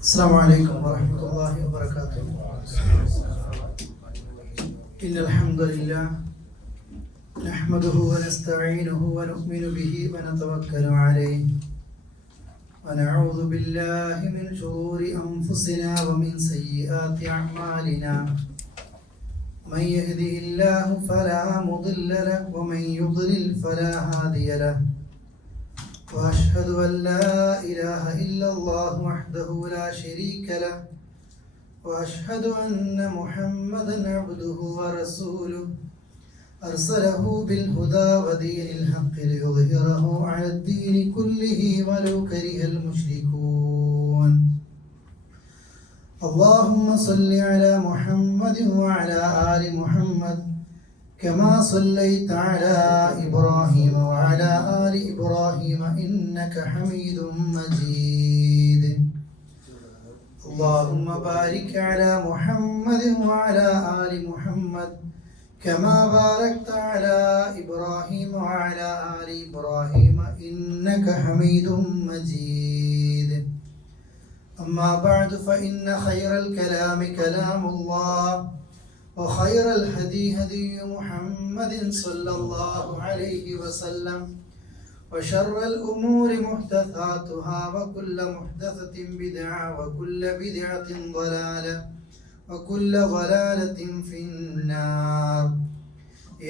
السلام عليكم ورحمة الله وبركاته. إن الحمد لله نحمده ونستعينه ونؤمن به ونتوكل عليه ونعوذ بالله من شرور أنفسنا ومن سيئات أعمالنا. من يهده الله فلا مضل له ومن يضلل فلا هادي له. وأشهد أن لا إله إلا الله وحده لا شريك له وأشهد أن محمدا عبده ورسوله أرسله بالهدى ودين الحق ليظهره على الدين كله ولو كره المشركون. اللهم صل على محمد وعلى آل محمد كما صليت على إبراهيم وعلى آل إبراهيم إنك حميد مجيد. اللهم بارك على محمد وعلى آل محمد كما باركت على إبراهيم وعلى آل إبراهيم إنك حميد مجيد. أما بعد فإن خير الكلام كلام الله وخير الهدي هدي محمد صلى الله عليه وسلم وشر الأمور محدثاتها وكل محدثة بدعة وكل بدعة ضلالة وكل ضلالة في النار.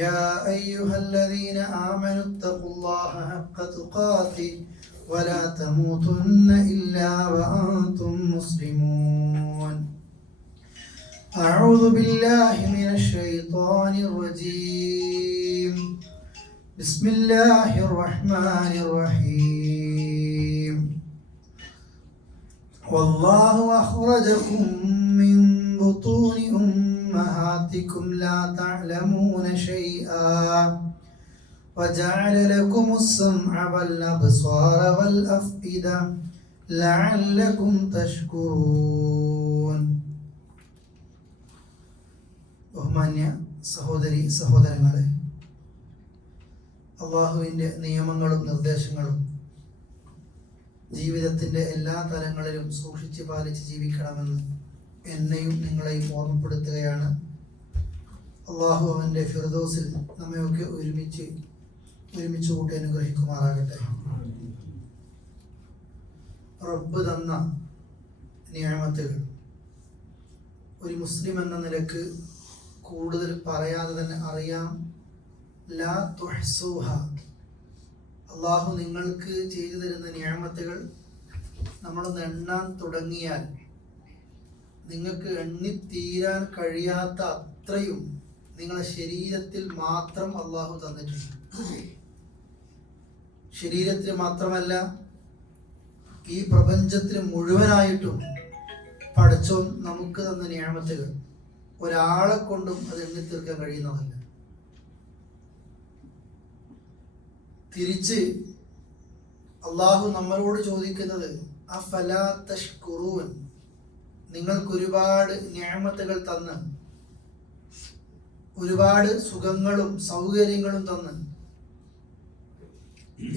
يا أيها الذين آمنوا اتقوا الله حق تقاته ولا تموتن إلا وأنتم مسلمون. أعوذ بالله من الشيطان الرجيم. بسم الله الرحمن الرحيم. والله أخرجكم من بطون أمهاتكم لا تعلمون شيئا وجعل لكم السمع والأبصار والأفئدة لعلكم تشكرون. ബഹുമാന്യ സഹോദരി സഹോദരങ്ങളെ, അള്ളാഹുവിൻ്റെ നിയമങ്ങളും നിർദ്ദേശങ്ങളും ജീവിതത്തിൻ്റെ എല്ലാ തലങ്ങളിലും സൂക്ഷിച്ച് പാലിച്ച് ജീവിക്കണമെന്ന് എന്നെയും നിങ്ങളെയും ഓർമ്മപ്പെടുത്തുകയാണ്. അള്ളാഹു അവൻ്റെ ഫിർദൗസിൽ നമ്മയൊക്കെ ഒരുമിച്ച് കൂട്ടി അനുഗ്രഹിക്കുമാറാകട്ടെ. റബ്ബ് തന്ന നിഅമത്തുകൾ ഒരു മുസ്ലിം എന്ന നിലക്ക് കൂടുതൽ പറയാതെ തന്നെ അറിയാം. ലാ തുഹ്സൂഹ. അള്ളാഹു നിങ്ങൾക്ക് ചെയ്തു തരുന്ന നിഅമത്തുകൾ നമ്മളൊന്ന് എണ്ണാൻ തുടങ്ങിയാൽ നിങ്ങൾക്ക് എണ്ണിത്തീരാൻ കഴിയാത്ത അത്രയും നിങ്ങളുടെ ശരീരത്തിൽ മാത്രം അള്ളാഹു തന്നിട്ടുണ്ട്. ശരീരത്തിൽ മാത്രമല്ല, ഈ പ്രപഞ്ചത്തിൽ മുഴുവനായിട്ടും പടച്ചോൻ നമുക്ക് തന്ന നിഅമത്തുകൾ ഒരാളെ കൊണ്ടും അത് എണ്ണിത്തീർക്കാൻ കഴിയുന്നതല്ല. തിരിച്ച് അള്ളാഹു നമ്മളോട് ചോദിക്കുന്നത് അഫലാ തഷ്കുറൂൻ, നിങ്ങൾക്ക് ഒരുപാട് നിഅമത്തുകൾ തന്ന് ഒരുപാട് സുഖങ്ങളും സൗകര്യങ്ങളും തന്ന്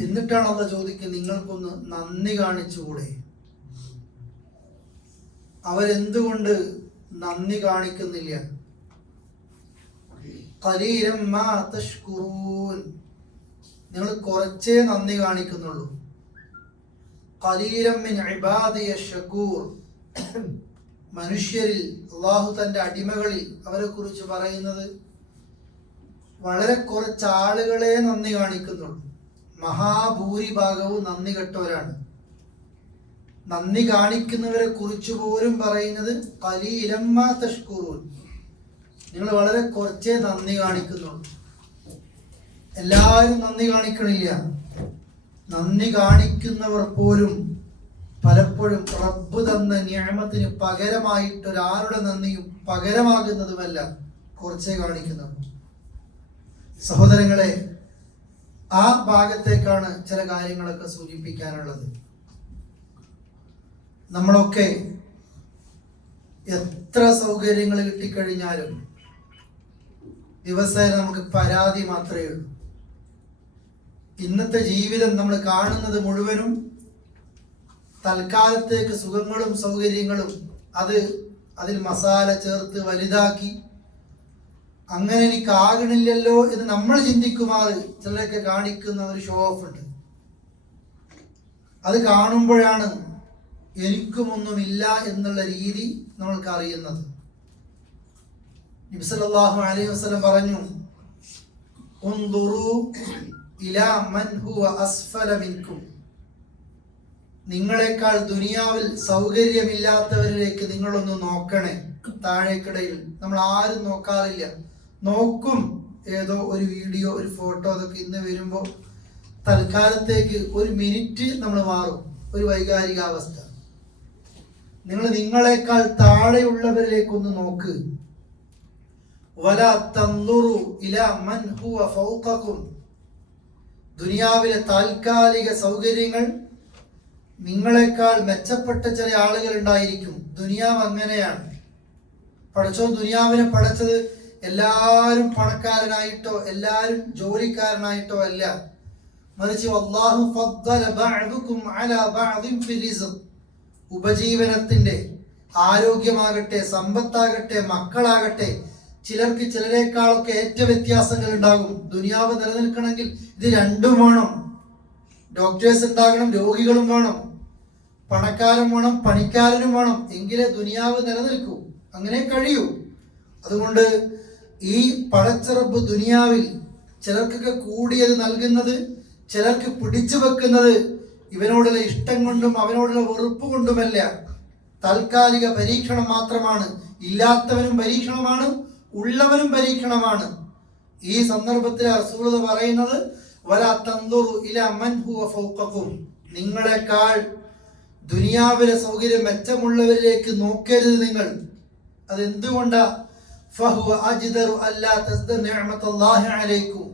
എന്നിട്ടാണ് അള്ളാഹു ചോദിക്കുന്നത് നിങ്ങൾക്കൊന്ന് നന്ദി കാണിച്ചുകൂടെ? അവരെന്തുകൊണ്ട് നന്ദി കാണിക്കുന്നില്ല? ഖലീലൻ മാ തഷ്കുറൂൻ, നിങ്ങൾ കുറച്ചേ നന്ദി കാണിക്കുന്നുള്ളൂ. ഖലീലൻ മിൻ ഇബാദിയ ശകൂർ, മനുഷ്യരിൽ അള്ളാഹു തൻ്റെ അടിമകളിൽ അവരെ കുറിച്ച് പറയുന്നത് വളരെ കുറച്ച് ആളുകളെ നന്ദി കാണിക്കുന്നുള്ളൂ. മഹാഭൂരിഭാഗവും നന്ദി കെട്ടവരാണ്. നന്ദി കാണിക്കുന്നവരെ കുറിച്ച് പോലും പറയുന്നത് ഖലീലൻ മാ തഷ്കുറൂൻ, നിങ്ങൾ വളരെ കുറച്ചേ നന്ദി കാണിക്കുന്നുള്ളൂ. എല്ലാവരും നന്ദി കാണിക്കണില്ല. നന്ദി കാണിക്കുന്നവർ പോലും പലപ്പോഴും റബ്ബ് തന്ന നിഅമത്തിന് പകരമായിട്ട് ഒരാളുടെ നന്ദിയും പകരമാകുന്നതുമല്ല, കുറച്ചേ കാണിക്കുന്നുള്ളൂ. സഹോദരങ്ങളെ, ആ ഭാഗത്തേക്കാണ് ചില കാര്യങ്ങളൊക്കെ സൂചിപ്പിക്കാനുള്ളത്. നമ്മളൊക്കെ എത്ര സൗകര്യങ്ങൾ കിട്ടിക്കഴിഞ്ഞാലും ദിവസേന നമുക്ക് പരാതി മാത്രമേ ഉള്ളൂ. ഇന്നത്തെ ജീവിതം നമ്മൾ കാണുന്നത് മുഴുവനും തൽക്കാലത്തേക്ക് സുഖങ്ങളും സൗകര്യങ്ങളും അതിൽ മസാല ചേർത്ത് വലുതാക്കി അങ്ങനെ എനിക്കാകണില്ലല്ലോ എന്ന് നമ്മൾ ചിന്തിക്കുമാറ് ചിലരൊക്കെ കാണിക്കുന്ന ഒരു ഷോ ഓഫ് ഉണ്ട്. അത് കാണുമ്പോഴാണ് എനിക്കുമൊന്നുമില്ല എന്നുള്ള രീതി നമ്മൾക്ക് അറിയുന്നത്. നബി സല്ലല്ലാഹു അലൈഹി വസല്ലം പറഞ്ഞു, ഉൻദുറു ഇലാ മൻ ഹുവ അസ്ഫല മിൻകും, നിങ്ങളെക്കാൾ ദുനിയാവിൽ സൗകര്യമില്ലാത്തവരിലേക്ക് നിങ്ങളൊന്ന് നോക്കണേ. താഴേക്കിടയിൽ നമ്മൾ ആരും നോക്കാറില്ല. നോക്കും ഏതോ ഒരു വീഡിയോ, ഒരു ഫോട്ടോ, അതൊക്കെ ഇന്ന് വരുമ്പോൾ തൽക്കാലത്തേക്ക് ഒരു മിനിറ്റ് നമ്മൾ മാറും. ഒരു വൈകാരികാവസ്ഥ. നിങ്ങളെക്കാൾ താഴെയുള്ളവരിലേക്കൊന്ന് നോക്ക്. വലാ തൻദുറു ഇലാ മൻ ഹുവ ഫൗഖകും, ദുനിയാവിലെ താൽക്കാലിക സൗകര്യങ്ങൾ നിങ്ങളെക്കാൾ മെച്ചപ്പെട്ട ചില ആളുകൾ ഉണ്ടായിരിക്കും. ദുനിയാവ് അങ്ങനെയാണ്. പടച്ചോൻ ദുനിയാവിനെ പടച്ചത് എല്ലാവരും പണക്കാരനായിട്ടോ എല്ലാവരും ജോലിക്കാരനായിട്ടോ അല്ല, മറിച്ച് അല്ലാഹു ഫദ്ദല ബഅദുകും അലാ ബഅദിൻ ഫി റിസ്ഖ്, ഉപജീവനത്തിന്റെ, ആരോഗ്യമാകട്ടെ, സമ്പത്താകട്ടെ, മക്കളാകട്ടെ, ചിലർക്ക് ചിലരെക്കാളൊക്കെ ഏറ്റ വ്യത്യാസങ്ങൾ ഉണ്ടാകും. ദുനിയാവ് നിലനിൽക്കണമെങ്കിൽ ഇത് രണ്ടും വേണം. ഡോക്ടേഴ്സ് ഉണ്ടാകണം, രോഗികളും വേണം, പണക്കാരും വേണം, പണിക്കാരനും വേണം. എങ്കിലേ ദുനിയാവ് നിലനിൽക്കൂ, അങ്ങനെ കഴിയൂ. അതുകൊണ്ട് ഈ പടച്ചറബ് ദുനിയാവിൽ ചിലർക്കൊക്കെ കൂടിയത് നൽകുന്നത്, ചിലർക്ക് പിടിച്ചു വെക്കുന്നത് ഇവനോടുള്ള ഇഷ്ടം കൊണ്ടും അവനോടുള്ള വെറുപ്പ് കൊണ്ടുമല്ല. താൽക്കാലിക പരീക്ഷണം മാത്രമാണ്. ഇല്ലാത്തവനും പരീക്ഷണമാണ്, ഉള്ളവനും പരീക്ഷണമാണ്. ഈ സന്ദർഭത്തിൽ റസൂൽ പറയുന്നത്, വലാ തൻദുറു ഇലാ മൻ ഹുവ ഫൗഖകും, നിങ്ങളെക്കാൾ ദുനിയാവിലെ സൗകര്യം മെച്ചമുള്ളവരിലേക്ക് നോക്കരുത് നിങ്ങൾ. അതെന്തുകൊണ്ടാ? ഫഹുവ അജ്ദറു അല്ലാ തസ്ദ നിഅമത്തല്ലാഹി അലൈക്കും,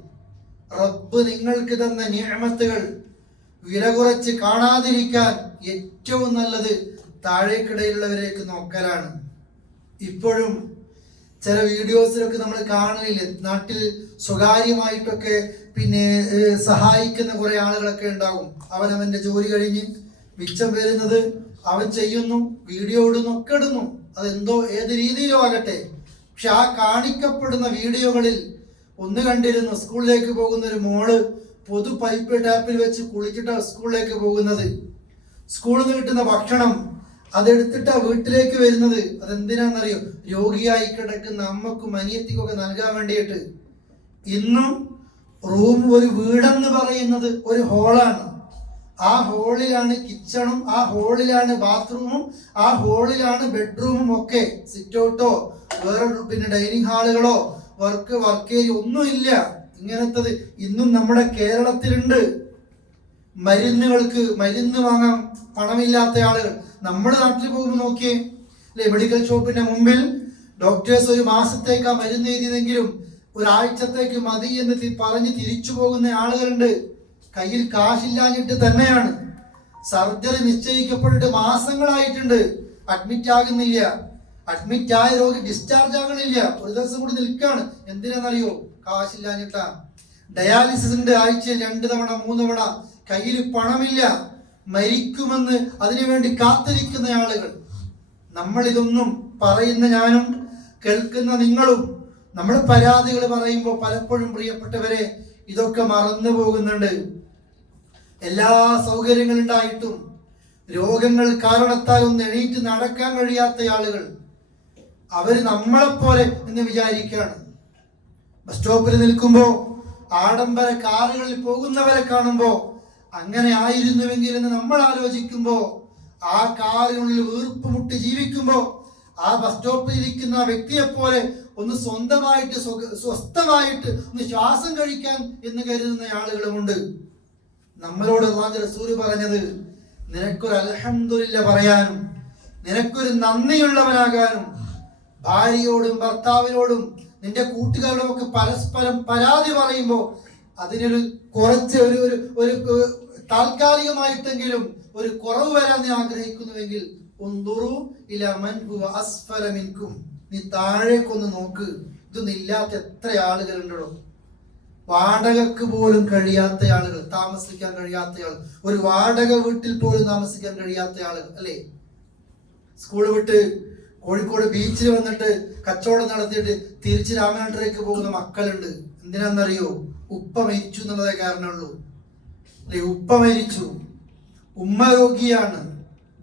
റബ്ബ് നിങ്ങൾക്ക് തന്ന നിഅമത്തുകൾ വില കുറച്ച് കാണാതിരിക്കാൻ ഏറ്റവും നല്ലത് താഴേക്കിടയിലുള്ളവരേക്ക് നോക്കലാണ്. ഇപ്പോഴും ചില വീഡിയോസിലൊക്കെ നമ്മൾ കാണലില്ലേ, നാട്ടിൽ സ്വകാര്യമായിട്ടൊക്കെ സഹായിക്കുന്ന കുറെ ആളുകളൊക്കെ ഉണ്ടാകും. അവനവന്റെ ജോലി കഴിഞ്ഞ് മിച്ചം വരുന്നത് അവൻ ചെയ്യുന്നു, വീഡിയോ ഇടുന്നു, ഒക്കെ ഇടുന്നു. അതെന്തോ ഏത് രീതിയിലോ ആകട്ടെ. പക്ഷെ ആ കാണിക്കപ്പെടുന്ന വീഡിയോകളിൽ ഒന്ന് കണ്ടിരുന്നു, സ്കൂളിലേക്ക് പോകുന്ന ഒരു മോള് പൊതു പൈപ്പ് ടാപ്പിൽ വെച്ച് കുളിച്ചിട്ടാണ് സ്കൂളിലേക്ക് പോകുന്നത്. സ്കൂളിൽ നിന്ന് കിട്ടുന്ന ഭക്ഷണം അതെടുത്തിട്ടാ വീട്ടിലേക്ക് വരുന്നത്. അതെന്തിനാണെന്നറിയോ? രോഗിയായി കിടക്കുന്ന അമ്മക്കും അനിയത്തിക്കും ഒക്കെ നൽകാൻ വേണ്ടിയിട്ട്. ഇന്നും റൂം, ഒരു വീടെന്ന് പറയുന്നത് ഒരു ഹോളാണ്. ആ ഹോളിലാണ് കിച്ചണും, ആ ഹോളിലാണ് ബാത്റൂമും, ആ ഹോളിലാണ് ബെഡ്റൂമും ഒക്കെ. സിറ്റ് ഔട്ടോ വേറെ ഡൈനിങ് ഹാളുകളോ വർക്ക് ഏരിയ ഒന്നുമില്ല. ഇങ്ങനത്തത് ഇന്നും നമ്മുടെ കേരളത്തിലുണ്ട്. മരുന്ന് വാങ്ങാൻ പണമില്ലാത്ത ആളുകൾ നമ്മുടെ നാട്ടിൽ പോകുമ്പോൾ നോക്കിയേ അല്ലെ, മെഡിക്കൽ ഷോപ്പിന്റെ മുമ്പിൽ ഡോക്ടേഴ്സ് ഒരു മാസത്തേക്ക് ആ മരുന്ന് എഴുതിയതെങ്കിലും ഒരാഴ്ചത്തേക്ക് മതി എന്ന് പറഞ്ഞ് തിരിച്ചു പോകുന്ന ആളുകളുണ്ട്. കയ്യിൽ കാശില്ലാഞ്ഞിട്ട് തന്നെയാണ്. സർജറി നിശ്ചയിക്കപ്പെട്ടിട്ട് മാസങ്ങളായിട്ടുണ്ട്, അഡ്മിറ്റ് ആകുന്നില്ല. അഡ്മിറ്റ് ആയ രോഗി ഡിസ്ചാർജ് ആകണില്ല, ഒരു ദിവസം കൂടി നിൽക്കാണ്. എന്തിനാണെന്നറിയോ? കാശില്ലാഞ്ഞിട്ടാ. ഡയാലിസിന്റെ ആഴ്ചയിൽ 2 തവണ 3 തവണ. കയ്യിൽ പണമില്ല, മരിക്കുമെന്ന് അതിനുവേണ്ടി കാത്തിരിക്കുന്ന ആളുകൾ. നമ്മളിതൊന്നും പറയുന്ന ഞാനും കേൾക്കുന്ന നിങ്ങളും നമ്മൾ പരാതികൾ പറയുമ്പോൾ പലപ്പോഴും പ്രിയപ്പെട്ടവരെ ഇതൊക്കെ മറന്നു പോകുന്നുണ്ട്. എല്ലാ സൗകര്യങ്ങളുണ്ടായിട്ടും രോഗങ്ങൾ കാരണത്താൽ ഒന്ന് എണീറ്റ് നടക്കാൻ കഴിയാത്ത ആളുകൾ, അവര് നമ്മളെപ്പോലെ എന്ന് വിചാരിക്കുകയാണ്. ബസ് സ്റ്റോപ്പിൽ നിൽക്കുമ്പോൾ ആഡംബര കാറുകളിൽ പോകുന്നവരെ കാണുമ്പോൾ അങ്ങനെ ആയിരുന്നുവെങ്കിൽ എന്ന് നമ്മൾ ആലോചിക്കുമ്പോൾ, ആ കാറിനുള്ളിൽ വീർപ്പുമുട്ടി ജീവിക്കുമ്പോൾ ആ ബസ് സ്റ്റോപ്പിൽ ഇരിക്കുന്ന ആ വ്യക്തിയെ പോലെ ഒന്ന് സ്വസ്ഥമായിട്ട് ഒന്ന് ശ്വാസം കഴിക്കാൻ എന്ന് കരുതുന്ന ആളുകളുമുണ്ട്. നമ്മളോട് അല്ലാഹുവിന്റെ റസൂൽ പറഞ്ഞത്, നിനക്കൊരു അൽഹംദുലില്ലാ പറയാനും നിനക്കൊരു നന്ദിയുള്ളവനാകാനും, ഭാര്യയോടും ഭർത്താവിനോടും നിന്റെ കൂട്ടുകാരോടും ഒക്കെ പരസ്പരം പരാതി പറയുമ്പോൾ അതിനൊരു കുറച്ച് ഒരു താൽക്കാലികമായിട്ടെങ്കിലും ഒരു കുറവ് വരാൻ നീ ആഗ്രഹിക്കുന്നുവെങ്കിൽ ഉൻദുറു ഇലാ മൻ ഹുവ അസ്ഫല മിൻകും, നീ താഴേക്കൊന്ന് നോക്ക്. ഇതൊന്നും ഇല്ലാത്ത എത്ര ആളുകളുണ്ടോ? വാടകക്ക് പോലും കഴിയാത്ത ആളുകൾ, താമസിക്കാൻ കഴിയാത്ത ആളുകൾ, ഒരു വാടക വീട്ടിൽ പോലും താമസിക്കാൻ കഴിയാത്ത ആളുകൾ അല്ലേ? സ്കൂൾ വിട്ട് കോഴിക്കോട് ബീച്ചിൽ വന്നിട്ട് കച്ചവടം നടത്തിയിട്ട് തിരിച്ച് രാമനാട്ടിലേക്ക് പോകുന്ന മക്കളുണ്ട്. എന്തിനാണെന്നറിയോ? ഉപ്പ മരിച്ചു എന്നുള്ളതേ കാരണമുള്ളൂ അല്ലെ? ഉപ്പ മരിച്ചു, ഉമ്മ രോഗിയാണ്,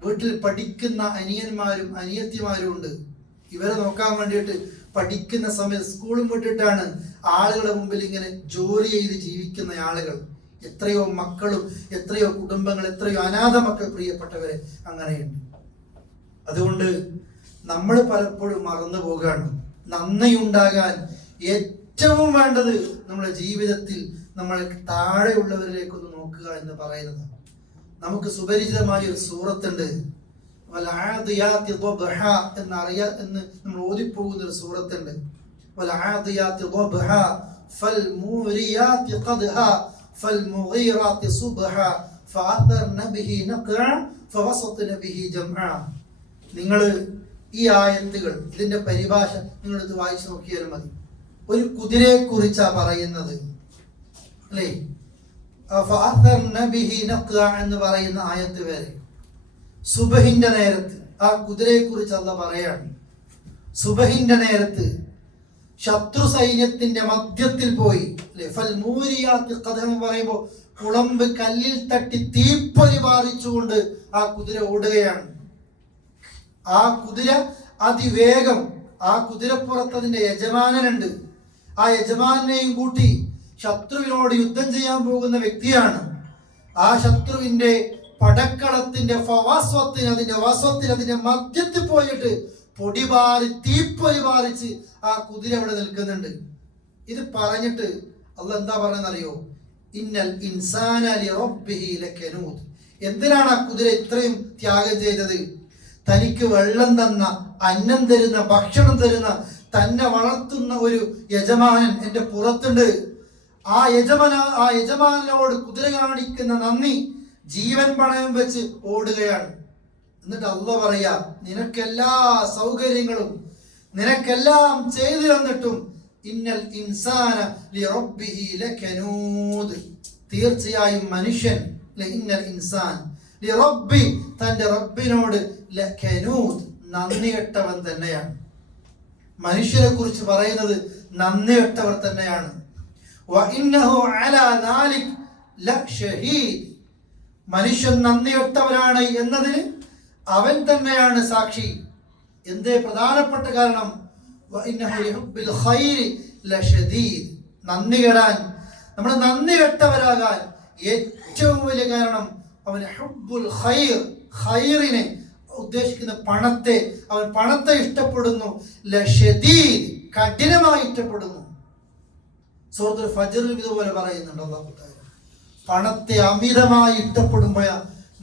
വീട്ടിൽ പഠിക്കുന്ന അനിയന്മാരും അനിയത്തിമാരും ഉണ്ട്. ഇവരെ നോക്കാൻ വേണ്ടിയിട്ട് പഠിക്കുന്ന സമയത്ത് സ്കൂളും വിട്ടിട്ടാണ് ആളുകളുടെ മുമ്പിൽ ഇങ്ങനെ ജോലി ചെയ്ത് ജീവിക്കുന്ന ആളുകൾ. എത്രയോ മക്കളും എത്രയോ കുടുംബങ്ങൾ, എത്രയോ അനാഥ മക്കൾ, പ്രിയപ്പെട്ടവരെ അങ്ങനെയുണ്ട്. അതുകൊണ്ട് നമ്മൾ പലപ്പോഴും മറന്നു പോകുകയാണ്. നന്ദിയുണ്ടാകാൻ ഏറ്റവും വേണ്ടത് നമ്മുടെ ജീവിതത്തിൽ നമ്മൾ താഴെയുള്ളവരിലേക്കൊന്ന് നോക്കുക എന്ന് പറയുന്നത്. നമുക്ക് സുപരിചിതമായ ഒരു സൂറത്തുണ്ട്, എന്ന് നമ്മൾ ഓതിപ്പോകുന്ന ഒരു സൂറത്തുണ്ട്. നിങ്ങൾ ഈ ആയത്തുകൾ, ഇതിന്റെ പരിഭാഷ നിങ്ങളെടുത്ത് വായിച്ചു നോക്കിയാലും മതി. ഒരു കുതിരയെ കുറിച്ചാ പറയുന്നത് അല്ലേ? എന്ന് പറയുന്ന ആയത്ത് വരെ സുബഹിന്റെ നേരത്ത് ആ കുതിരയെ കുറിച്ച് അല്ല പറയാണ്. സുബഹിന്റെ നേരത്ത് ശത്രു സൈന്യത്തിന്റെ മധ്യത്തിൽ പോയി അല്ലെ? എന്ന് പറയുമ്പോൾ കുളമ്പ് കല്ലിൽ തട്ടി തീപ്പൊരി പാറിച്ചുകൊണ്ട് ആ കുതിര ഓടുകയാണ്. ആ കുതിര അതിവേഗം, ആ കുതിരപ്പുറത്ത് അതിന്റെ യജമാനനുണ്ട്. ആ യജമാനെയും കൂട്ടി ശത്രുവിനോട് യുദ്ധം ചെയ്യാൻ പോകുന്ന വ്യക്തിയാണ്. ആ ശത്രുവിന്റെ പടക്കളത്തിന്റെ അതിന്റെ മധ്യത്തിൽ പോയിട്ട് പൊടിപാറി തീപ്പൊരി പാറിച്ച് ആ കുതിര അവിടെ നിൽക്കുന്നുണ്ട്. ഇത് പറഞ്ഞിട്ട് അള്ളാഹ് എന്താ പറയുന്നറിയോ? ഇന്നൽ ഇൻസാന ലിറബ്ബിഹി ലകനൂദ്. എന്തിനാണ് ആ കുതിര ഇത്രയും ത്യാഗം ചെയ്തത്? തനിക്ക് വെള്ളം തന്ന, അന്നം തരുന്ന, ഭക്ഷണം തരുന്ന, തന്നെ വളർത്തുന്ന ഒരു യജമാനൻ എൻ്റെ പുറത്തുണ്ട്. ആ യജമാനോട് കുതിര കാണിക്കുന്ന നന്ദി ജീവൻ പണയം വെച്ച് ഓടുകയാണ്. എന്നിട്ട് അല്ലാഹ് പറയാ, നിനക്കെല്ലാ സൗകര്യങ്ങളും നിനക്കെല്ലാം ചെയ്തു തന്നിട്ടും ഇന്നൽ ഇൻസാന ലിറബ്ബിഹി ലകനൂദ്, തീർച്ചയായും മനുഷ്യൻ, ഇന്നൽ ഇൻസാൻ ലിറബ്ബി, തന്റെ റബ്ബിനോട് ലകനൂദ്, നന്ദികെട്ടവൻ തന്നെയാണ്. മനുഷ്യരെ കുറിച്ച് പറയുന്നത് നന്ദികെട്ടവർ തന്നെയാണ്. വഇന്നഹു അലാ ദാലിക് ലശഹീദ്, മനുഷ്യൻ നന്ദികെട്ടവനാണ് എന്നതിന് അവൻ തന്നെയാണ് സാക്ഷി. എന്തേ പ്രധാനപ്പെട്ട കാരണം? വഇന്നഹു ലിഹുബ്ബിൽ ഖൈരി ലശദീദ്, നന്ദി കെടാൻ, നമ്മൾ നന്ദി കെട്ടവരാകാൻ ഏറ്റവും വലിയ കാരണം അവന് ഹുബ്ബുൽ ഖൈർ, ഖൈറിനെ ഉദ്ദേശിക്കുന്ന പണത്തെ, അവൻ പണത്തെ ഇഷ്ടപ്പെടുന്നു. ലശദീദ്, കഠിനമായി ഇഷ്ടപ്പെടുന്നു. സൂറത്തുൽ ഫജ്റിൽ ഇതുപോലെ പറയുന്നുണ്ട് അല്ലാഹു തആല. പണത്തെ അമിതമായി ഇഷ്ടപ്പെടുമ്പോഴ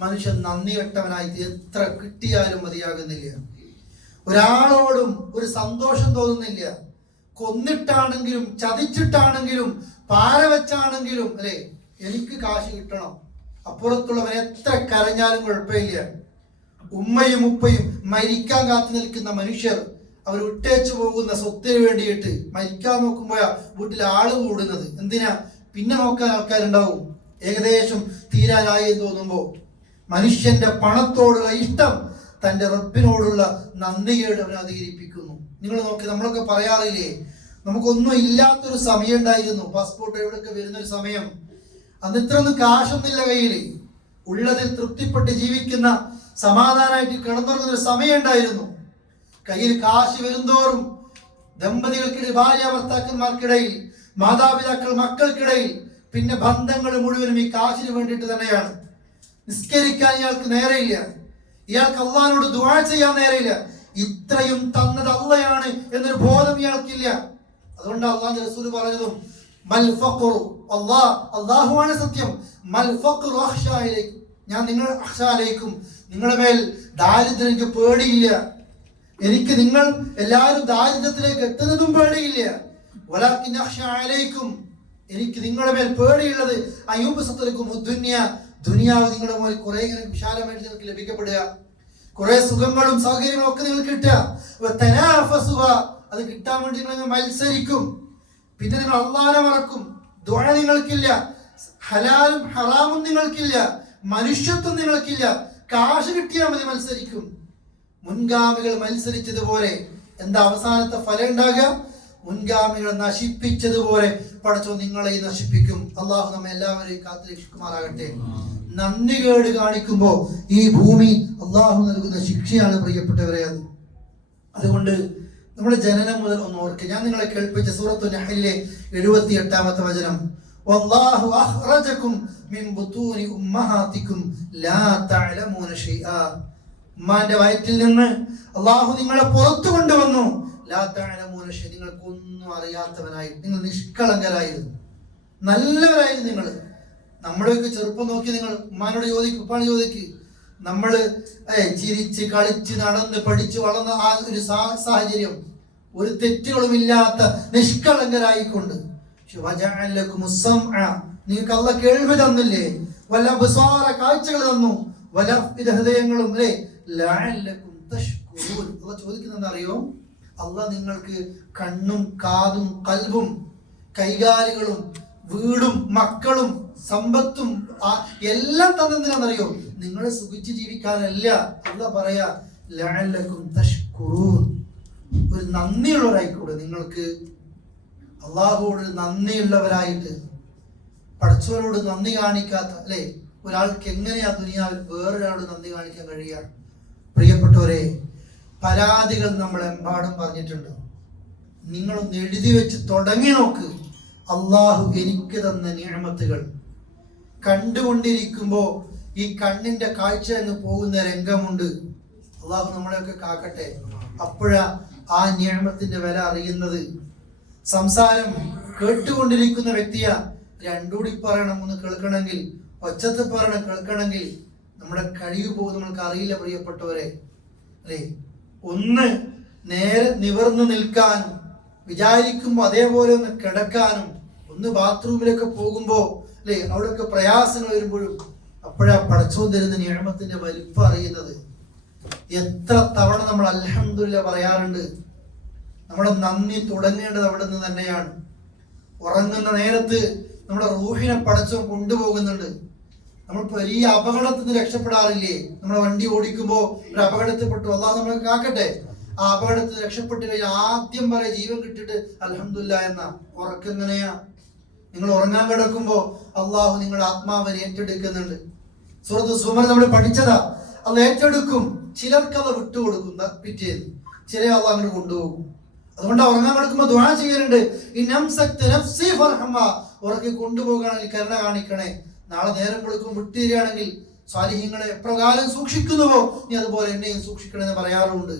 മനുഷ്യൻ നന്ദി കെട്ടവനായി. എത്ര കിട്ടിയാലും മതിയാകുന്നില്ല, ഒരാളോടും ഒരു സന്തോഷം തോന്നുന്നില്ല. കൊന്നിട്ടാണെങ്കിലും ചതിച്ചിട്ടാണെങ്കിലും പാര വെച്ചാണെങ്കിലും അല്ലെ, എനിക്ക് കാശ് കിട്ടണം. അപ്പുറത്തുള്ളവൻ എത്ര കരഞ്ഞാലും കുഴപ്പമില്ല. ഉമ്മയും ഉപ്പയും മരിക്കാൻ കാത്തു നിൽക്കുന്ന മനുഷ്യർ അവർ വിട്ടേച്ചു പോകുന്ന സ്വത്തിന് വേണ്ടിയിട്ട് മരിക്കാൻ നോക്കുമ്പോഴാ വീട്ടിൽ ആള് കൂടുന്നത്. എന്തിനാ? പിന്നെ നോക്കാൻ ആൾക്കാരുണ്ടാവും. ഏകദേശം തീരാനായി എന്ന് തോന്നുമ്പോൾ മനുഷ്യന്റെ പണത്തോടുള്ള ഇഷ്ടം തന്റെ റബ്ബിനോടുള്ള നന്ദികേട് അവനെ അധികരിപ്പിക്കുന്നു. നിങ്ങൾ നോക്കി, നമ്മളൊക്കെ പറയാറില്ലേ, നമുക്കൊന്നും ഇല്ലാത്തൊരു സമയം ഉണ്ടായിരുന്നു, പാസ്പോർട്ട് എവിടെയൊക്കെ വരുന്നൊരു സമയം. അന്ന് ഇത്രയൊന്നും കാശൊന്നുമില്ല കയ്യിൽ, ഉള്ളതിൽ തൃപ്തിപ്പെട്ട് ജീവിക്കുന്ന, സമാധാനമായിട്ട് കിടന്നുറങ്ങുന്ന ഒരു സമയം ഉണ്ടായിരുന്നു. കയ്യിൽ കാശ് വരുന്തോറും ദമ്പതികൾക്കിടയിൽ, ഭാര്യ ഭർത്താക്കന്മാർക്കിടയിൽ, മാതാപിതാക്കൾ മക്കൾക്കിടയിൽ, പിന്നെ ബന്ധങ്ങൾ മുഴുവനും ഈ കാശിന് വേണ്ടിയിട്ട് തന്നെയാണ്. നിസ്കരിക്കാൻ ഇയാൾക്ക് നേരെയില്ല, ഇയാൾക്ക് അള്ളാഹിനോട് ദുആ ചെയ്യാൻ നേരെയില്ല. ഇത്രയും തന്നത് അള്ളയാണ് എന്നൊരു ബോധം ഇയാൾക്കില്ല. അതുകൊണ്ട് അള്ളാഹുവിന്റെ റസൂൽ പറഞ്ഞതും മൽ ഫഖറു, അല്ലാഹുവാണ് സത്യം, മൽ ഫഖറു അഖ്ശാ ഇലൈക്കും, ഞാൻ നിങ്ങളുടെ മേൽ ദാരിദ്ര്യം എനിക്ക് പേടിയില്ല. എനിക്ക് നിങ്ങൾ എല്ലാവരും ദാരിദ്ര്യത്തിലേക്ക് എത്തുന്നതും പേടിയില്ല. വലാകിൻ അഖ്ശാ അലൈക്കും, എനിക്ക് നിങ്ങളുടെ മേൽ പേടിയുള്ളത് അയ്യൂബസത്തലക്കും ദുനിയാവ് നിങ്ങളുടെ മേൽ കുറെ ഇങ്ങനെ വിശാലമായിട്ട് നിങ്ങൾക്ക് ലഭിക്കപ്പെടുക, കുറെ സുഖങ്ങളും സൗകര്യങ്ങളും ഒക്കെ നിങ്ങൾക്ക് കിട്ടുക. അത് കിട്ടാൻ വേണ്ടി നിങ്ങൾ മത്സരിക്കും, പിന്നെ നിങ്ങൾ അള്ളാഹനെ മറക്കും, ദുആ നിങ്ങൾക്കില്ല, ഹലാലും ഹറാമും നിങ്ങൾക്കില്ല, മനുഷ്യത്വം നിങ്ങൾക്കില്ല. കാശ് കിട്ടിയാൽ മതി മത്സരിക്കും. മുൻഗാമികൾ മത്സരിച്ചതുപോലെ എന്താ അവസാനത്തെ ഫലം ഉണ്ടാകുക? മുൻഗാമികളെ നശിപ്പിച്ചതുപോലെ പടച്ചോൻ നിങ്ങളെ നശിപ്പിക്കും. അള്ളാഹു നമ്മെ എല്ലാവരെയും കാത്തുരക്ഷിക്കുമാറാകട്ടെ. നന്ദി കേട് കാണിക്കുമ്പോ ഈ ഭൂമി അള്ളാഹു നൽകുന്ന ശിക്ഷയാണ് പ്രിയപ്പെട്ടവരെ. അതുകൊണ്ട് നമ്മുടെ ജനനം മുതൽ ഒന്ന് ഓർക്കുക. ഞാൻ നിങ്ങളെ കേൾപ്പിച്ച സൂറത്തു നഹ്ലിലെ 78-ാമത്തെ വചനം, വല്ലാഹു അഖ്റജകും മിൻ ബുതൂനി ഉമ്മഹാതികും ലാ തഅലമൂന ശൈആ. ഉമ്മാന്റെ വയറ്റിൽ നിന്ന് അള്ളാഹു നിങ്ങളെ പുറത്തു കൊണ്ടുവന്നു. ലാ തഅലമൂന ശൈഅ, നിങ്ങൾക്കൊന്നും അറിയാത്തവനായി, നിങ്ങൾ നിഷ്കളങ്കരായിരുന്നു, നല്ലവരായിരുന്നു നിങ്ങൾ. നമ്മുടെയൊക്കെ ചെറുപ്പം നോക്കി നിങ്ങൾ ഉമ്മാനോട് ചോദിക്കും, ഉപ്പാണ് ചോദിക്ക്. നമ്മള് ചിരിച്ച് കളിച്ച് നടന്ന് പഠിച്ച് വളർന്ന ആ ഒരു സാഹചര്യം, ഒരു തെറ്റുകളുമില്ലാത്ത നിഷ്കളങ്കരായിക്കൊണ്ട്. നിങ്ങൾക്ക് അള്ളാഹ് കേൾവി തന്നില്ലേ? വല്ല അബ്സാറ, കാഴ്ചകൾ തന്നു, വല ഹൃദയങ്ങളും അല്ലേ, ലഅല്ലകും തഷ്കുറൂൻ. അള്ളാഹ് ചോദിക്കുന്നത് അറിയോ? അള്ളാഹ് നിങ്ങൾക്ക് കണ്ണും കാതും കൽബും കൈകാലുകളും വീടും മക്കളും സമ്പത്തും എല്ലാം തന്നെന്തിനാണെന്നറിയോ? നിങ്ങളെ സുഖിച്ച് ജീവിക്കാനല്ല. അള്ളാഹ് പറയാ ലഅല്ലകും തഷ്കുറൂൻ, ഒരു നന്ദിയുള്ളവരായിക്കൂടെ നിങ്ങൾക്ക്. അള്ളാഹുവോട് നന്ദിയുള്ളവരായിട്ട്, പഠിച്ചവരോട് നന്ദി കാണിക്കാത്ത അല്ലെ ഒരാൾക്ക് എങ്ങനെയാ ദുനിയാവിൽ വേറൊരാളോട് നന്ദി കാണിക്കാൻ കഴിയുക? പ്രിയപ്പെട്ടവരെ, പരാതികൾ നമ്മളെമ്പാടും പറഞ്ഞിട്ടുണ്ട്. നിങ്ങളൊന്ന് എഴുതി വെച്ച് തുടങ്ങി നോക്ക്. അള്ളാഹു എനിക്ക് തന്ന നിഅമത്തുകൾ കണ്ടുകൊണ്ടിരിക്കുമ്പോ ഈ കണ്ണിന്റെ കാഴ്ച അങ്ങ് പോകുന്ന രംഗമുണ്ട്. അള്ളാഹു നമ്മളെയൊക്കെ കാക്കട്ടെ. അപ്പോഴാ ആ നിഅമത്തിന്റെ വില അറിയുന്നത്. സംസാരം കേട്ടുകൊണ്ടിരിക്കുന്ന വ്യക്തിയാ, രണ്ടുകൂടി പറയണം, ഒന്ന് കേൾക്കണമെങ്കിൽ, ഒച്ചത്ത് പറയണം കേൾക്കണമെങ്കിൽ നമ്മുടെ കഴിവ് പോകും. നമ്മൾക്ക് അറിയില്ല പ്രിയപ്പെട്ടവരെ അല്ലേ. ഒന്ന് നേരെ നിവർന്ന് നിൽക്കാനും, വിചാരിക്കുമ്പോ അതേപോലെ ഒന്ന് കിടക്കാനും, ഒന്ന് ബാത്റൂമിലൊക്കെ പോകുമ്പോ അല്ലെ അവിടെയൊക്കെ പ്രയാസങ്ങൾ വരുമ്പോഴും അപ്പോഴാ പടച്ചോൻ തരുന്ന നിഅമത്തിന്റെ വലിപ്പം അറിയുന്നത്. എത്ര തവണ നമ്മൾ അൽഹംദുലില്ലാഹ് പറയാറുണ്ട്. നമ്മുടെ നന്ദി തുടങ്ങേണ്ടത് അവിടെ നിന്ന് തന്നെയാണ്. ഉറങ്ങുന്ന നേരത്ത് നമ്മുടെ റൂഹിനെ പടച്ചോൻ കൊണ്ടുപോകുന്നുണ്ട്. നമ്മൾ വലിയ അപകടത്തിൽ നിന്ന് രക്ഷപ്പെടാറില്ലേ? നമ്മുടെ വണ്ടി ഓടിക്കുമ്പോ ഒരു അപകടത്തിൽപ്പെട്ടു, അള്ളാഹു നമ്മളെ കാക്കട്ടെ. ആ അപകടത്തിൽ രക്ഷപ്പെട്ട് കഴിഞ്ഞാൽ ആദ്യം പറയാ ജീവൻ കിട്ടിയിട്ട് അൽഹംദുലില്ലാഹ് എന്ന. ഉറക്കെങ്ങനെയാ? നിങ്ങൾ ഉറങ്ങാൻ കിടക്കുമ്പോ അള്ളാഹു നിങ്ങളുടെ ആത്മാവിനെ ഏറ്റെടുക്കുന്നുണ്ട്. സൂറത്ത് സുമർ നമ്മൾ പഠിച്ചതാ. അത് ഏറ്റെടുക്കും. ചിലർക്ക് അത് വിട്ടുകൊടുക്കും പിറ്റേന്ന്, ചില അള്ളാഹു അങ്ങോട്ട് കൊണ്ടുപോകും. അതുകൊണ്ട് ഉറങ്ങാൻ കിടക്കുമ്പോ ദുആ ചെയ്യാറുണ്ട്, ഉറക്കി കൊണ്ടുപോകുകയാണെങ്കിൽ കരുണ കാണിക്കണേ. നാളെ നേരം വെളുക്കും വിട്ടുതരികയാണെങ്കിൽ സ്വാലിഹ്യങ്ങളെ എപ്രകാരം സൂക്ഷിക്കുന്നുവോ നീ അതുപോലെ എന്നെയും സൂക്ഷിക്കണമെന്ന് പറയാറുണ്ട്.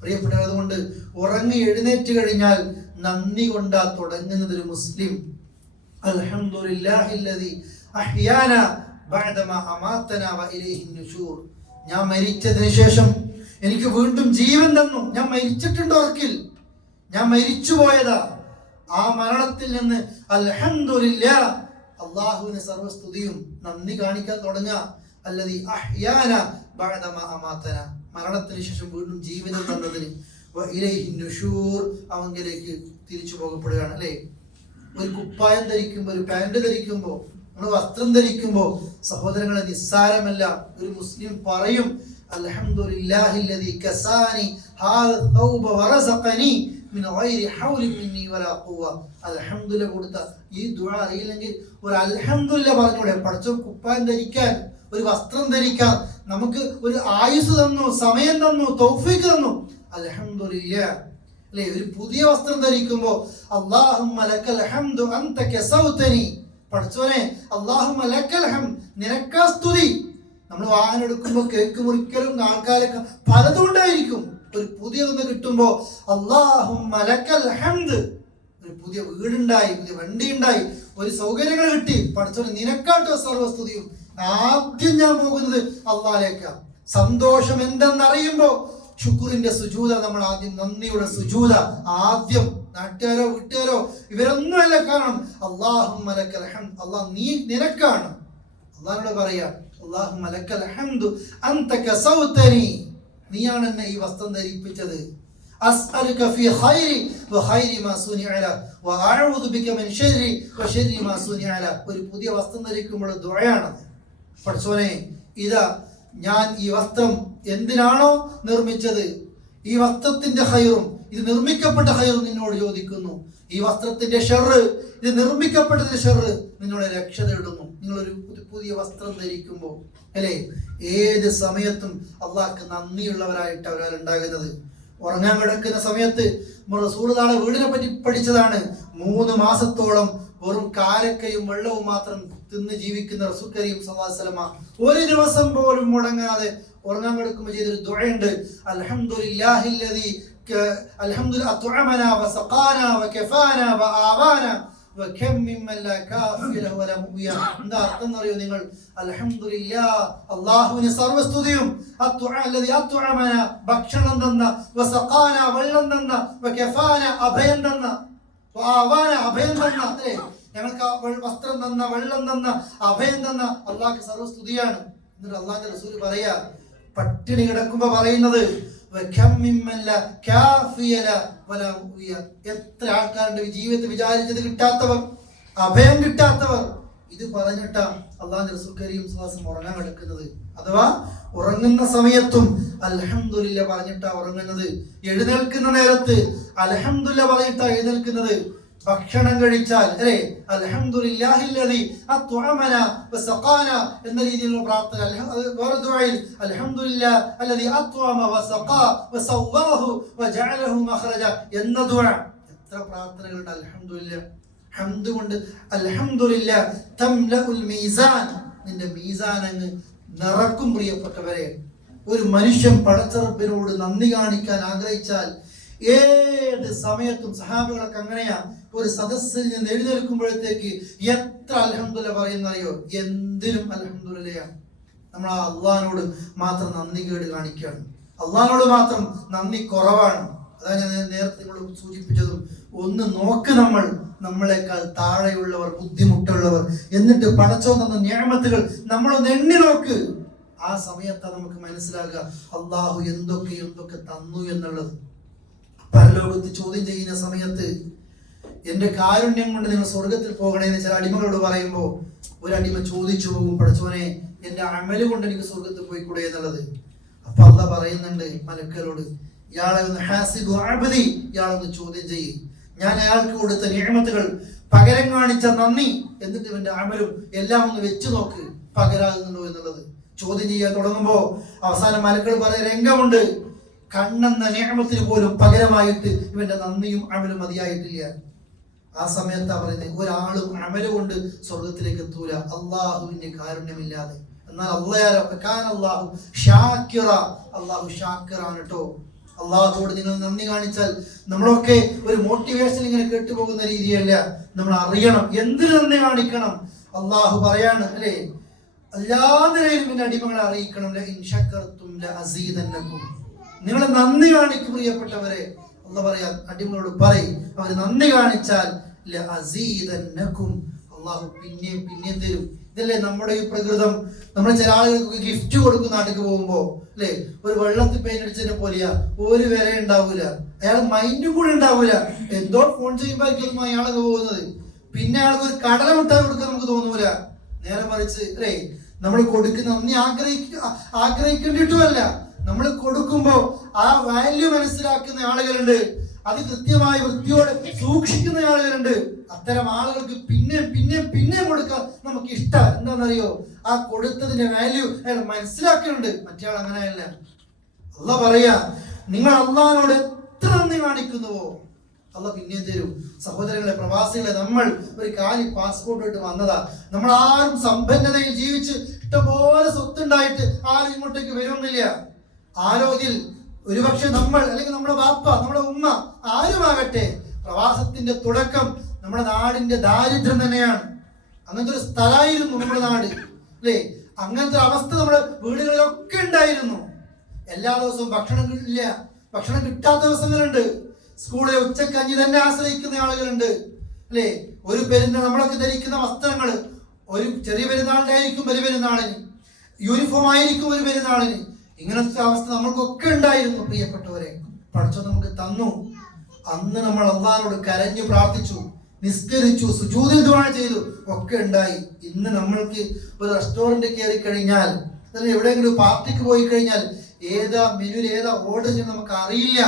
പ്രിയപ്പെട്ടവർ, അതുകൊണ്ട് ഉറങ്ങി എഴുന്നേറ്റ് കഴിഞ്ഞാൽ നന്ദി കൊണ്ടാ തുടങ്ങുന്നത് ഒരു മുസ്ലിം. അൽഹംദുലില്ലാഹില്ലദി അഹ്യാനാ ബഅദമാ അമാതനാ വഇലൈഹിൻ നുശൂർ. ഞാൻ മരിച്ചതിന് ശേഷം എനിക്ക് വീണ്ടും ജീവൻ തന്നു. ഞാൻ മരിച്ചിട്ടുണ്ട് ഉറക്കിൽ, ഞാൻ മരിച്ചുപോയതാ. ആ മരണത്തിൽ നിന്ന് അൽഹംദുലില്ലാഹ്, അല്ലാഹുവിന് സർവസ്തുതിയും, നന്ദി കാണിക്കാൻ തുടങ്ങുക. അല്ലദി അഹ്യാനാ ബഅദമാ അമാതനാ, മരണത്തിന് ശേഷം വീണ്ടും ജീവിതം തന്നതിന്. വഇലൈഹിൻ നുശൂർ, അവങ്കിലേക്ക് തിരിച്ചു പോകപ്പെടുകയാണ് അല്ലേ. ഒരു കുപ്പായം ധരിക്കുമ്പോൾ, ഒരു പാന്റ് ധരിക്കുമ്പോൾ, നമ്മൾ വസ്ത്രം ധരിക്കുമ്പോൾ സഹോദരങ്ങളെ നിസ്സാരമല്ല. ഒരു മുസ്ലിം പറയും അൽഹംദുലില്ലാഹില്ലദി കസാനി ഹാദ തൗബ വറസഖനി മിൻ ഗൈരി ഹൗലി മിന്നി വലാ ഖുവ. അൽഹംദുലില്ലാഹ് കൊടുത്ത ഈ ദുആ അറിയില്ലെങ്കിൽ ഒരു അൽഹംദുലില്ലാഹ് പറഞ്ഞൂടെ? പഠിച്ചോ, കുപ്പായം ധരിക്കാൻ, ഒരു വസ്ത്രം ധരിക്കാൻ നമുക്ക് ഒരു ആയുസ് തന്നു, സമയം തന്നു, തൗഫീഖ് തന്നു. അൽഹംദുലില്ലാഹ് അല്ലേ. ഒരു പുതിയ വസ്ത്രം ധരിക്കുമ്പോ അല്ലാഹുമ്മ ലക്കൽ ഹംദു അൻത കസൗതനി, പഠിച്ചോനെ അല്ലാഹുമ്മ ലക്കൽ ഹംദ്, നിനക്കാ സ്തുതി. നമ്മൾ വാഹനം എടുക്കുമ്പോ കേക്ക് മുറിക്കലും ആൾക്കാരൊക്കെ പലതുകൊണ്ടായിരിക്കും. ഒരു പുതിയതൊന്ന് കിട്ടുമ്പോ അല്ലാഹുമ്മ ലക്കൽ ഹംദ്, ഒരു പുതിയ വീടുണ്ടായി, പുതിയ വണ്ടി ഉണ്ടായി, ഒരു സൗകര്യങ്ങൾ കിട്ടി, പഠിച്ചോനെ നിനക്കാട്ടോ സർവസ്തുതിയും. ആദ്യം ഞാൻ പോകുന്നത് അള്ളാഹിലേക്കാ. സന്തോഷം എന്തെന്നറിയുമ്പോ ശുക്രിന്റെ സുജൂദ, നമ്മൾ ആദ്യം നന്ദിയുടെ സുജൂദ. ആദ്യം നാട്ടുകാരോ വീട്ടുകാരോ ഇവരൊന്നുമല്ല കാരണം. അല്ലാഹുമ്മ ലക്കൽ ഹംദ്, അല്ലാഹ് നീ നിനക്കാണ്. അള്ളാഹിനോട് പറയാ അല്ലാഹുമ്മ ലക്കൽ ഹംദു അൻത കസൗതനി, നീയാണ് എന്നെ ഈ വസ്ത്രം ധരിപ്പിച്ചത്. അസ്അലുക ഫീ ഖൈരി വഖൈരി മാ സുനിഅ ല വഅഊദു ബിക മിൻ ശർരി വശർരി മാ സുനിഅ ല. ഒരു പുതിയ വസ്ത്രം ധരിക്കുമ്പോൾ ദുആയാണ്. പടച്ചോനെ, ഇതാ ഞാൻ ഈ വസ്ത്രം എന്തിനാണോ നിർമ്മിച്ചത്, ഈ വസ്ത്രത്തിന്റെ ഖൈറും ഇത് നിർമ്മിക്കപ്പെട്ട ഖൈറും നിന്നോട് ചോദിക്കുന്നു. ഈ വസ്ത്രത്തിന്റെ ഷർറ്, ഇത് നിർമ്മിക്കപ്പെട്ടതിന്റെ ഷർറ് നിന്നോട് രക്ഷ തേടുന്നു. നിങ്ങളൊരു പുതിയ വസ്ത്രം ധരിക്കുമ്പോൾ അല്ലേ, ഏത് സമയത്തും അള്ളാഹ്ക്ക് നന്ദിയുള്ളവരായിട്ട് അവരാൽ ഉണ്ടാകുന്നത്. ഉറങ്ങാൻ കിടക്കുന്ന സമയത്ത് റസൂലുള്ളാഹിയുടെ വീടിനെ പറ്റി പഠിച്ചതാണ്. 3 മാസത്തോളം വെറും കാരക്കയും വെള്ളവും മാത്രം തിന്ന് ജീവിക്കുന്ന റസൂൽ കരീം സല്ലല്ലാഹു അലൈഹി വസല്ലമ ഒരു ദിവസം പോലും മുടങ്ങാതെ ഉറങ്ങാൻ കിടക്കുമ്പോൾ ചെയ്തൊരു ദുആയുണ്ട്. അൽഹംദുലില്ലാഹില്ലദീ അൽഹംദുലില്ലാഹി അത്അമനാ വസഖാനാ വകഫാനാ വആവാനാ വകം മിമ്മൻ ലാ കാഫിയ ലഹു വലാ മുഅ്മിയ. എന്താ അർത്ഥം അറിയോ നിങ്ങൾ? അൽഹംദുലില്ലാഹ്, അല്ലാഹുവിന് സർവസ്തുതിയും, അൽഹംദുലില്ലാഹി അത്അമനാ ഭക്ഷണം തന്ന, വസഖാനാ വെള്ളം തന്ന, വകഫാനാ അഭയം തന്ന, വആവാനാ അഭയം തന്ന, അല്ലേ ഞങ്ങൾക്ക് വസ്ത്രം തന്ന, വെള്ളം തന്ന, അഭയം തന്ന അള്ളാഹ്ക്ക് സർവസ്തുതിയാണ്. എന്നിട്ട് അള്ളാഹുവിന്റെ റസൂൽ പറയാ, പട്ടിണി കിടക്കുമ്പോ പറയുന്നത് എത്ര ആൾക്കാരുടെ ജീവിതത്തിൽ വിചാരിച്ചത് കിട്ടാത്തവർ, അഭയം കിട്ടാത്തവർ. ഇത് പറഞ്ഞിട്ടാ അള്ളാഹുവിന്റെ റസൂൽ കരീം സ്വല്ലല്ലാഹു അലൈഹി വസല്ലം ഉറങ്ങാൻ കിടക്കുന്നത്. അഥവാ ഉറങ്ങുന്ന സമയത്തും അൽഹംദുലില്ലാഹ് പറഞ്ഞിട്ടാ ഉറങ്ങുന്നത്. എഴുന്നേൽക്കുന്ന നേരത്ത് അൽഹംദുലില്ലാഹ് പറഞ്ഞിട്ടാ എഴുന്നേൽക്കുന്നത്. ഭക്ഷണം കഴിച്ചാൽ അല്ലേ, അൽഹംദുലില്ലാഹില്ലദീ അത്അമനാ വസഖാനാ എന്ന രീതിയിലുള്ള പ്രാർത്ഥന. വേറെ ദുആയിൽ അൽഹംദുലില്ലാഹി അല്ലദീ അത്അമ വസഖാ വസവ്വാഹു വജഅലഹു മഖ്റജ എന്ന ദുആ. എത്ര പ്രാർത്ഥനകളുണ്ട് അൽഹംദുലില്ലാഹ്. ഹംദ് കൊണ്ട് അൽഹംദുലില്ലാഹ് തംലഉൽ മീസാൻ, നിന്റെ മീസാൻ അങ്ങ് നിറക്കും. പ്രിയപ്പെട്ടവരെ, ഒരു മനുഷ്യൻ പടച്ച റബ്ബിനോട് നന്ദി കാണിക്കാൻ ആഗ്രഹിച്ചാൽ ഏത് സമയത്തും, സഹാബികളൊക്കെ അങ്ങനെയാ, ഒരു സദസ്സിൽ നിന്ന് എഴുന്നേൽക്കുമ്പോഴത്തേക്ക് എത്ര അൽഹംദുലില്ലാഹ് പറയുന്നറിയോ? എന്തിനും അൽഹംദുലില്ലാഹ്. നമ്മൾ ആ അള്ളാഹിനോട് മാത്രം നന്ദി കേട് കാണിക്കുകയാണ്, അള്ളാഹിനോട് മാത്രം നന്ദി കുറവാണ്. അതാണ് ഞാൻ നേരത്തെ നിങ്ങളോട് സൂചിപ്പിച്ചതും. ഒന്ന് നോക്ക്, നമ്മളെക്കാൾ താഴെയുള്ളവർ, ബുദ്ധിമുട്ടുള്ളവർ, എന്നിട്ട് പടച്ചോ തന്ന നിഅമത്തുകൾ നമ്മളൊന്ന് എണ്ണി നോക്ക്. ആ സമയത്താണ് നമുക്ക് മനസ്സിലാകുക അള്ളാഹു എന്തൊക്കെ തന്നു എന്നുള്ളത്. പരലോകത്ത് ചോദ്യം ചെയ്യുന്ന സമയത്ത് എന്റെ കാരുണ്യം കൊണ്ട് നിങ്ങൾ സ്വർഗത്തിൽ പോകണേന്ന് ചില അടിമകളോട് പറയുമ്പോൾ ഒരു അടിമ ചോദിച്ചു പോകും, പടച്ചോനെ എന്റെ അമല് കൊണ്ട് എനിക്ക് സ്വർഗത്തിൽ പോയിക്കൂടെ എന്നുള്ളത്. അപ്പൊ അള്ളാഹ് പറയുന്നുണ്ട് മലക്കുകളോട്, ഇയാളെ ഒന്ന് ഹാസിബു അബ്ദി, ഇയാളൊന്ന് ചോദ്യം ചെയ്യും. ഞാൻ അയാൾക്ക് കൊടുത്ത നിഅമത്തുകൾ, പകരം കാണിച്ച നന്ദി, എന്നിട്ട് ഇവന്റെ അമലും എല്ലാം ഒന്ന് വെച്ചു നോക്ക്, പകരാകുന്നുണ്ടോ എന്നുള്ളത്. ചോദ്യം ചെയ്യാൻ തുടങ്ങുമ്പോ അവസാനം മലക്കുകൾ പറയുന്ന രംഗമുണ്ട്. കണ്ണെന്ന നിഅമത്തിന് പോലും പകരമായിട്ട് ഇവന്റെ നന്ദിയും അമലും മതിയായിട്ടില്ല. ആ സമയത്താ പറയുന്നത്, ഒരാളും അമല് കൊണ്ട് സ്വർഗത്തിലേക്ക് എത്തൂല അള്ളാഹുവിന്റെ കാരുണ്യമില്ലാതെ. എന്നാൽ അള്ളാഹു ഷാക്കിറാണ് കേട്ടോ. അള്ളാഹുവോട് നിങ്ങൾ നന്ദി കാണിച്ചാൽ, നമ്മളൊക്കെ ഒരു മോട്ടിവേഷൻ ഇങ്ങനെ കേട്ടുപോകുന്ന രീതിയല്ല, നമ്മൾ അറിയണം എന്തിനു നന്ദി കാണിക്കണം. അള്ളാഹു പറയാണ് അല്ലേ, എല്ലാ നിലയിലും എന്റെ അടിമകളെ അറിയിക്കണം, നിങ്ങൾ നന്ദി കാണിക്കും പ്രിയപ്പെട്ടവരെ. അള്ളാഹ് പറയാ അടിമകളോട് പറയും, അവർ നന്ദി കാണിച്ചാൽ അള്ളാഹു പിന്നെയും തരും. ഇതല്ലേ നമ്മുടെ ഈ പ്രകൃതം. നമ്മൾ ചില ആളുകൾക്ക് ഗിഫ്റ്റ് കൊടുക്കും നാട്ടിൽ പോകുമ്പോ അല്ലെ, ഒരു വെള്ളത്തിൽ പെയിന്റ് അടിച്ചതിനെ പോലെയാ, ഒരു വില ഉണ്ടാവൂല, അയാൾ മൈൻഡും കൂടെ ഉണ്ടാവൂല. എന്തോ ഫോൺ ചെയ്യുമ്പോഴേക്കും അയാളൊക്കെ പോകുന്നത്. പിന്നെ അയാൾക്ക് ഒരു കടല മുട്ടായി കൊടുക്കാൻ നമുക്ക് തോന്നൂല. നേരെ മറിച്ച് അല്ലേ, നമ്മൾ കൊടുക്കുന്ന നന്ദി ആഗ്രഹിക്കേണ്ടിട്ടുമല്ല, നമ്മൾ കൊടുക്കുമ്പോ ആ വാല്യൂ മനസ്സിലാക്കുന്ന ആളുകളുണ്ട്, അത് കൃത്യമായി വൃത്തിയോടെ സൂക്ഷിക്കുന്ന ആളുകളുണ്ട്. അത്തരം ആളുകൾക്ക് പിന്നെ കൊടുക്കാൻ നമുക്ക് ഇഷ്ടം. എന്താണെന്നറിയോ? ആ കൊടുത്തതിന്റെ വാല്യൂ അയാൾ മനസ്സിലാക്കുന്നുണ്ട്. മറ്റേ ആൾ അങ്ങനെയല്ല. അള്ളാഹ് പറയാ, നിങ്ങൾ അള്ളാഹിനോട് എത്ര നന്ദി കാണിക്കുന്നുവോ അള്ളാഹ് പിന്നെ തരും. സഹോദരങ്ങളെ, പ്രവാസികളെ, നമ്മൾ ഒരു കാലി പാസ്പോർട്ട് ഇട്ട് വന്നതാ. നമ്മൾ ആരും സമ്പന്നതയിൽ ജീവിച്ച് ഇഷ്ടംപോലെ സ്വത്തുണ്ടായിട്ട് ആരും ഇങ്ങോട്ടേക്ക് വരുന്നില്ല. ആരോഗ്യം ഒരുപക്ഷെ നമ്മൾ, അല്ലെങ്കിൽ നമ്മുടെ ബാപ്പ, നമ്മുടെ ഉമ്മ, ആരുമാകട്ടെ, പ്രവാസത്തിന്റെ തുടക്കം നമ്മുടെ നാടിന്റെ ദാരിദ്ര്യം തന്നെയാണ്. അങ്ങനത്തെ ഒരു സ്ഥലമായിരുന്നു നമ്മുടെ നാട് അല്ലേ. അങ്ങനത്തെ അവസ്ഥ നമ്മുടെ വീടുകളിലൊക്കെ ഉണ്ടായിരുന്നു. എല്ലാ ദിവസവും ഭക്ഷണം ഇല്ല, ഭക്ഷണം കിട്ടാത്ത ദിവസങ്ങളുണ്ട്. സ്കൂളിലെ ഉച്ചക്കഞ്ഞി തന്നെ ആശ്രയിക്കുന്ന ആളുകളുണ്ട് അല്ലേ. ഒരു പെരുന്നാൾ നമ്മളൊക്കെ ധരിക്കുന്ന വസ്ത്രങ്ങൾ ഒരു ചെറിയ പെരുന്നാളിന്റെ ആയിരിക്കും വലിയ പെരുന്നാളിന്, യൂണിഫോം ആയിരിക്കും ഒരു പെരുന്നാളിന്. ഇങ്ങനത്തെ അവസ്ഥ നമ്മൾക്കൊക്കെ ഉണ്ടായിരുന്നു പ്രിയപ്പെട്ടവരെ. പടച്ചോൻ നമുക്ക് തന്നു. അന്ന് നമ്മൾ അള്ളാഹിനോട് കരഞ്ഞു പ്രാർത്ഥിച്ചു, നിസ്കരിച്ചു, സുജൂദിൽ ദുആ ചെയ്തു, ഒക്കെ ഉണ്ടായി. ഇന്ന് നമ്മൾക്ക് ഒരു റെസ്റ്റോറന്റ് കയറി കഴിഞ്ഞാൽ, അല്ലെങ്കിൽ എവിടെയെങ്കിലും പാർട്ടിക്ക് പോയി കഴിഞ്ഞാൽ ഏതാ മെനുവിൽ ഏതാ ഓർഡർ ചെയ്യുന്നത് നമുക്ക് അറിയില്ല,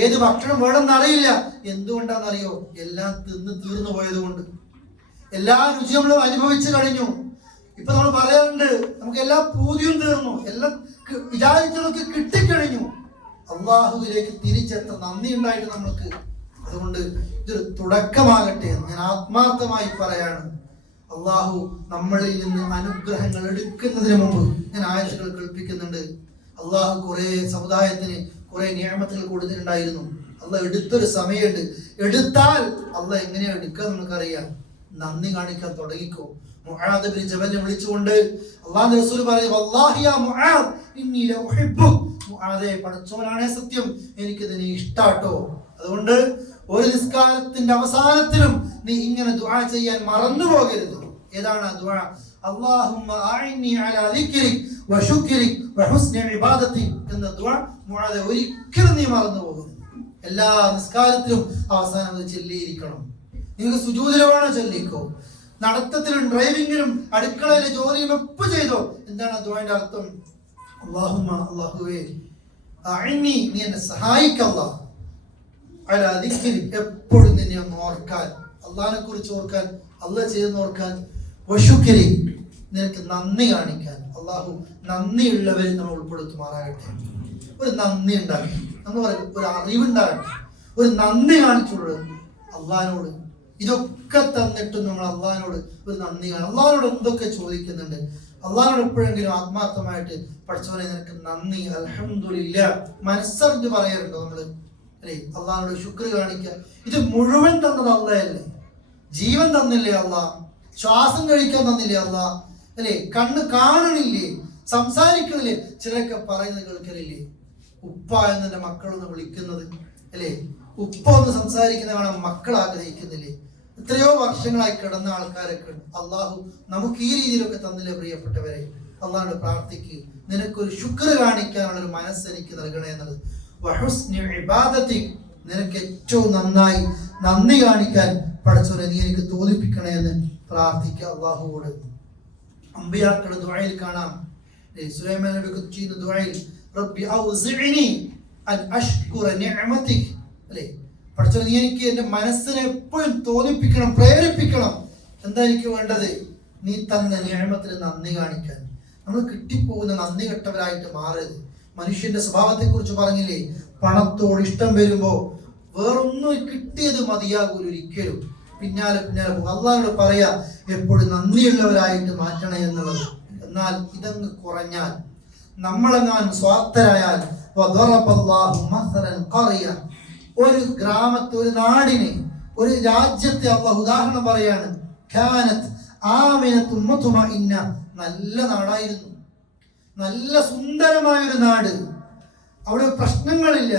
ഏത് ഭക്ഷണം വേണമെന്ന് അറിയില്ല. എന്തുകൊണ്ടാണെന്നറിയോ? എല്ലാം തിന്ന് തീർന്നു പോയത് കൊണ്ട്. എല്ലാ രുചിയും നമ്മൾ അനുഭവിച്ചു കഴിഞ്ഞു. ഇപ്പൊ നമ്മൾ പറയാറുണ്ട്, നമുക്ക് എല്ലാ പൂതിയും തീർന്നു, എല്ലാം വിചാരിച്ചതൊക്കെ കിട്ടിക്കഴിഞ്ഞു. അള്ളാഹുവിലേക്ക് തിരിച്ചെത്ര നന്ദി ഉണ്ടായിട്ട് നമ്മൾക്ക്. അതുകൊണ്ട് ഇതൊരു തുടക്കമാകട്ടെ എന്ന് ഞാൻ ആത്മാർത്ഥമായി പറയാണ്. അള്ളാഹു നമ്മളിൽ നിന്ന് അനുഗ്രഹങ്ങൾ എടുക്കുന്നതിന് മുമ്പ് ഞാൻ ആയത്തുകൾ കേൾപ്പിക്കുന്നുണ്ട്. അള്ളാഹു കുറെ സമുദായത്തിന് കുറെ നിയമത്തുകൾ കൊടുത്തിട്ടുണ്ടായിരുന്നു. അള്ളാഹ് എടുത്തൊരു സമയമുണ്ട്. എടുത്താൽ അള്ളാഹ് എങ്ങനെയാ എടുക്കുക നമുക്കറിയാം. നന്ദി കാണിക്കാൻ തുടങ്ങിക്കോ. മുആദ് ബിൻ ജബലിനെ വിളിച്ചുകൊണ്ട് അല്ലാഹുവിന്റെ റസൂൽ പറയും, വല്ലാഹി യാ മുആദ് ഇന്നി ലഉഹിബ്ബു. മുആദേ, പടച്ചവനാണേ സത്യം, എനിക്ക് നിന്നെ ഇഷ്ടാട്ടോ. അതുകൊണ്ട് ഒരു നിസ്കാരത്തിന്റെ അവസാനത്തിലും നീ ഇങ്ങനെ ദുആ ചെയ്യാൻ മറന്നു പോകരുത്. ഏതാണ് ആ ദുആ? അല്ലാഹുമ്മ അഇന്നി അലാ ദിക്രിക് വശുക്രിക് വഹുസ്നി ഇബാദതിക് എന്ന ദുആ മുആദേ ഒരിക്കലും നീ മറന്നു പോകരുത്. എല്ലാ നിസ്കാരത്തിലും അവസാനം അത് ചൊല്ലിയിരിക്കണം. നിങ്ങൾക്ക് സുജൂദിലോ ചൊല്ലിക്കോ, നടത്തത്തിലും ഡ്രൈവിംഗിലും അടുക്കളയിലെ ജോലിയും എപ്പോൾ ചെയ്തോ. എന്താണ് ദുആന്റെ അർത്ഥം? അല്ലാഹുമ്മ, അല്ലാഹുവേ, അഇന്നി, നീ എന്നെ സഹായിക്കല്ല, അലാ ദിക്രിക്, എപ്പോഴും നിന്നെ ഒന്ന് ഓർക്കാൻ, അള്ളാഹിനെ കുറിച്ച് ഓർക്കാൻ, അള്ളാഹ് ചെയ്തെന്ന് ഓർക്കാൻ, വശുക്രി, നിനക്ക് നന്ദി കാണിക്കാൻ. അള്ളാഹു നന്ദിയുള്ളവരിൽ നമ്മൾ ഉൾപ്പെടുത്തുമാറാകട്ടെ. ഒരു നന്ദി ഉണ്ടാകട്ടെ, നമ്മൾ പറയും ഒരു അറിവുണ്ടാകട്ടെ, ഒരു നന്ദി കാണിച്ചുള്ളൂ അള്ളാഹിനോട്. ഇതൊക്കെ തന്നിട്ടും നമ്മൾ അള്ളാഹിനോട് ഒരു നന്ദി കാണും. അള്ളാഹിനോട് എന്തൊക്കെ ചോദിക്കുന്നുണ്ട്. അള്ളാഹിനോട് എപ്പോഴെങ്കിലും ആത്മാർത്ഥമായിട്ട് പഠിച്ചവനെ നിനക്ക് നന്ദി, അൽഹംദുലില്ലാ, മനസ്സറിഞ്ഞ് പറയാറുണ്ടോ നമ്മള്? അല്ലേ? അള്ളാഹിനോട് ശുക്ർ കാണിക്കുക. ഇത് മുഴുവൻ തന്നത് അള്ളാഹല്ലേ. ജീവൻ തന്നില്ലേ അള്ളാഹ്? ശ്വാസം കഴിക്കാൻ തന്നില്ലേ അള്ളാഹ്? അല്ലേ? കണ്ണ് കാണണില്ലേ? സംസാരിക്കണില്ലേ? ചിലരൊക്കെ പറയുന്നത് കേൾക്കലില്ലേ? ഉപ്പ എന്നെ മക്കളൊന്ന് വിളിക്കുന്നത്, അല്ലേ? ഉപ്പ ഒന്ന് സംസാരിക്കുന്നതാണ് മക്കൾ ആഗ്രഹിക്കുന്നില്ലേ? എത്രയോ വർഷങ്ങളായി കിടന്ന ആൾക്കാരൊക്കെ ഉണ്ട്. അള്ളാഹു നമുക്ക് ഈ രീതിയിലൊക്കെ തന്നില്ലേ പ്രിയപ്പെട്ടവരെ? അള്ളാഹുടെ പ്രാർത്ഥിക്കുക, നിനക്കൊരു ശുക്ർ കാണിക്കാനുള്ള ഒരു മനസ്സ് എനിക്ക് നൽകണേ എന്നുള്ളത്. വഹുസ്നി ഇബാദതിക്, നിനക്ക് ഏറ്റവും നന്നായി നന്ദി കാണിക്കാൻ പടച്ചവനെ നീ എനിക്ക് തോന്നിപ്പിക്കണേ എന്ന് പ്രാർത്ഥിക്കുക അള്ളാഹുവോട്. അമ്പിയാക്കളുടെ ദുആയിൽ കാണാം, സുലൈമാൻ നബിക്ക് ചെയ്യുന്ന ദുആയിൽ, റബ്ബി ഔസിഇനി അൻ അഷ്കുറ നിഅമതിക്, അല്ലേ? പടച്ചവനെ നീ എനിക്ക് എൻ്റെ മനസ്സിനെ എപ്പോഴും തോന്നിപ്പിക്കണം, പ്രേരിപ്പിക്കണം. എന്താ എനിക്ക് വേണ്ടത്? നീ തന്ന നിഅമത്തിന് നന്ദി കാണിക്കാൻ. നമ്മൾ കിട്ടിപ്പോകുന്ന നന്ദി കെട്ടവരായിട്ട് മാറരുത്. മനുഷ്യന്റെ സ്വഭാവത്തെ കുറിച്ച് പറഞ്ഞില്ലേ, പണത്തോട് ഇഷ്ടം വരുമ്പോ വേറൊന്നും കിട്ടിയത് മതിയാകൂല ഒരിക്കലും. പിന്നാലെ പിന്നാലെ പോകും. അള്ളാഹുവോട് പറയാ എപ്പോഴും നന്ദിയുള്ളവരായിട്ട് മാറ്റണേ എന്നുള്ളത്. എന്നാൽ ഇതങ്ങ് കുറഞ്ഞാൽ, നമ്മളെങ്ങാനും സ്വാർത്ഥരായാൽ, ഒരു ഗ്രാമത്തെ, ഒരു നാടിനെ, ഒരു രാജ്യത്തെ അള്ളാഹു ഉദാഹരണം പറയാണ്. നല്ല നാടായിരുന്നു, നല്ല സുന്ദരമായ ഒരു നാട്, അവിടെ പ്രശ്നങ്ങളില്ല.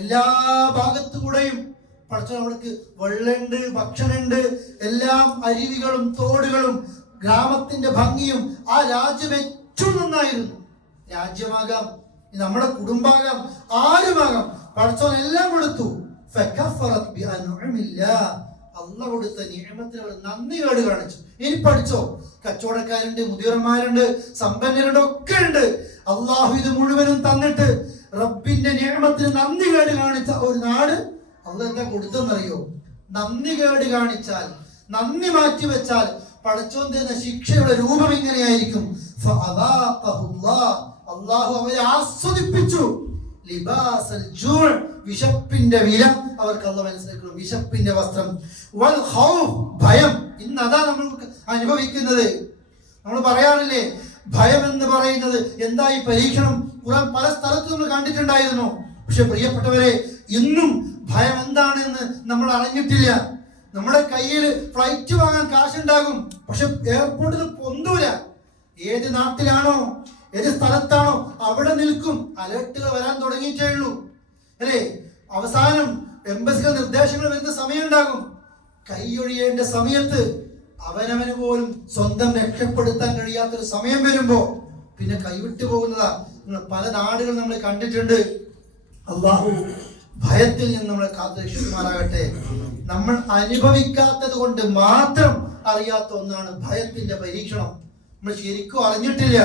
എല്ലാ ഭാഗത്തുകൂടെയും പടച്ചവൻ അവിടേക്ക് വെള്ളമുണ്ട്, ഭക്ഷണമുണ്ട്, എല്ലാം അരുവികളും തോടുകളും ഗ്രാമത്തിന്റെ ഭംഗിയും. ആ രാജ്യം ഏറ്റവും നന്നായിരുന്നു. രാജ്യമാകാം, നമ്മുടെ കുടുംബാകാം, ആരുമാകാം, പടച്ചവൻ എല്ലാം കൊടുത്തു. അള്ള കൊടുത്ത നിഅമത്തിന് അവർ നന്ദി കേട് കാണിച്ചു. ഇനി പഠിച്ചോ, കച്ചവടക്കാരുണ്ട്, മുതിർമാരുണ്ട്, സമ്പന്നരുണ്ട്, ഒക്കെ ഉണ്ട്. അള്ളാഹു ഇത് മുഴുവനും തന്നിട്ട് റബ്ബിന്റെ നിഅമത്തിന് നന്ദി കേട് കാണിച്ച ഒരു നാട് അള്ളാഹ് എന്താ കൊടുത്തെന്നറിയോ? നന്ദി കേട് കാണിച്ചാൽ, നന്ദി മാറ്റി വെച്ചാൽ പടച്ചോൻ തരുന്ന ശിക്ഷയുടെ രൂപം എങ്ങനെയായിരിക്കും? അള്ളാഹു അവരെ ആസ്വദിപ്പിച്ചു. ലിബാസൽ ജൂഅ്, വിശപ്പിന്റെ വില അവർക്ക് അള്ളാഹ് മനസ്സിലാക്കണം. വിശപ്പിന്റെ വസ്ത്രം. വൽ ഖൗഫ്, ഭയം. ഇന്ന് അതാ നമ്മൾ അനുഭവിക്കുന്നത്. നമ്മൾ പറയാറില്ലേ, ഭയം എന്ന് പറയുന്നത് എന്തായി പരീക്ഷണം. ഖുർആൻ പല സ്ഥലത്തും നമ്മൾ കണ്ടിട്ടുണ്ടായിരുന്നു. പക്ഷെ പ്രിയപ്പെട്ടവരെ, ഇന്നും ഭയം എന്താണെന്ന് നമ്മൾ അറിഞ്ഞിട്ടില്ല. നമ്മുടെ കയ്യിൽ ഫ്ലൈറ്റ് വാങ്ങാൻ കാശുണ്ടാകും, പക്ഷെ എയർപോർട്ടിൽ പൊന്തൂല. ഏത് നാട്ടിലാണോ, ഏത് സ്ഥലത്താണോ അവിടെ നിൽക്കും. അലേർട്ടുകൾ വരാൻ തുടങ്ങിയിട്ടേ ഉള്ളൂ, അല്ലേ? അവസാനം എംബസികൾ നിർദ്ദേശങ്ങൾ വരുന്ന സമയം ഉണ്ടാകും. കൈയൊഴിയേണ്ട സമയത്ത് അവനവന് പോലും സ്വന്തം രക്ഷപ്പെടുത്താൻ കഴിയാത്തൊരു സമയം വരുമ്പോ പിന്നെ കൈവിട്ടു പോകുന്നതാ. പല നാടുകൾ നമ്മൾ കണ്ടിട്ടുണ്ട്. അള്ളാഹു ഭയത്തിൽ നിന്ന് നമ്മളെ കാത്തുരക്ഷിക്കുമാറാകട്ടെ. നമ്മൾ അനുഭവിക്കാത്തത് കൊണ്ട് മാത്രം അറിയാത്ത ഒന്നാണ് ഭയത്തിന്റെ പരീക്ഷണം. നമ്മൾ ശരിക്കും അറിഞ്ഞിട്ടില്ല.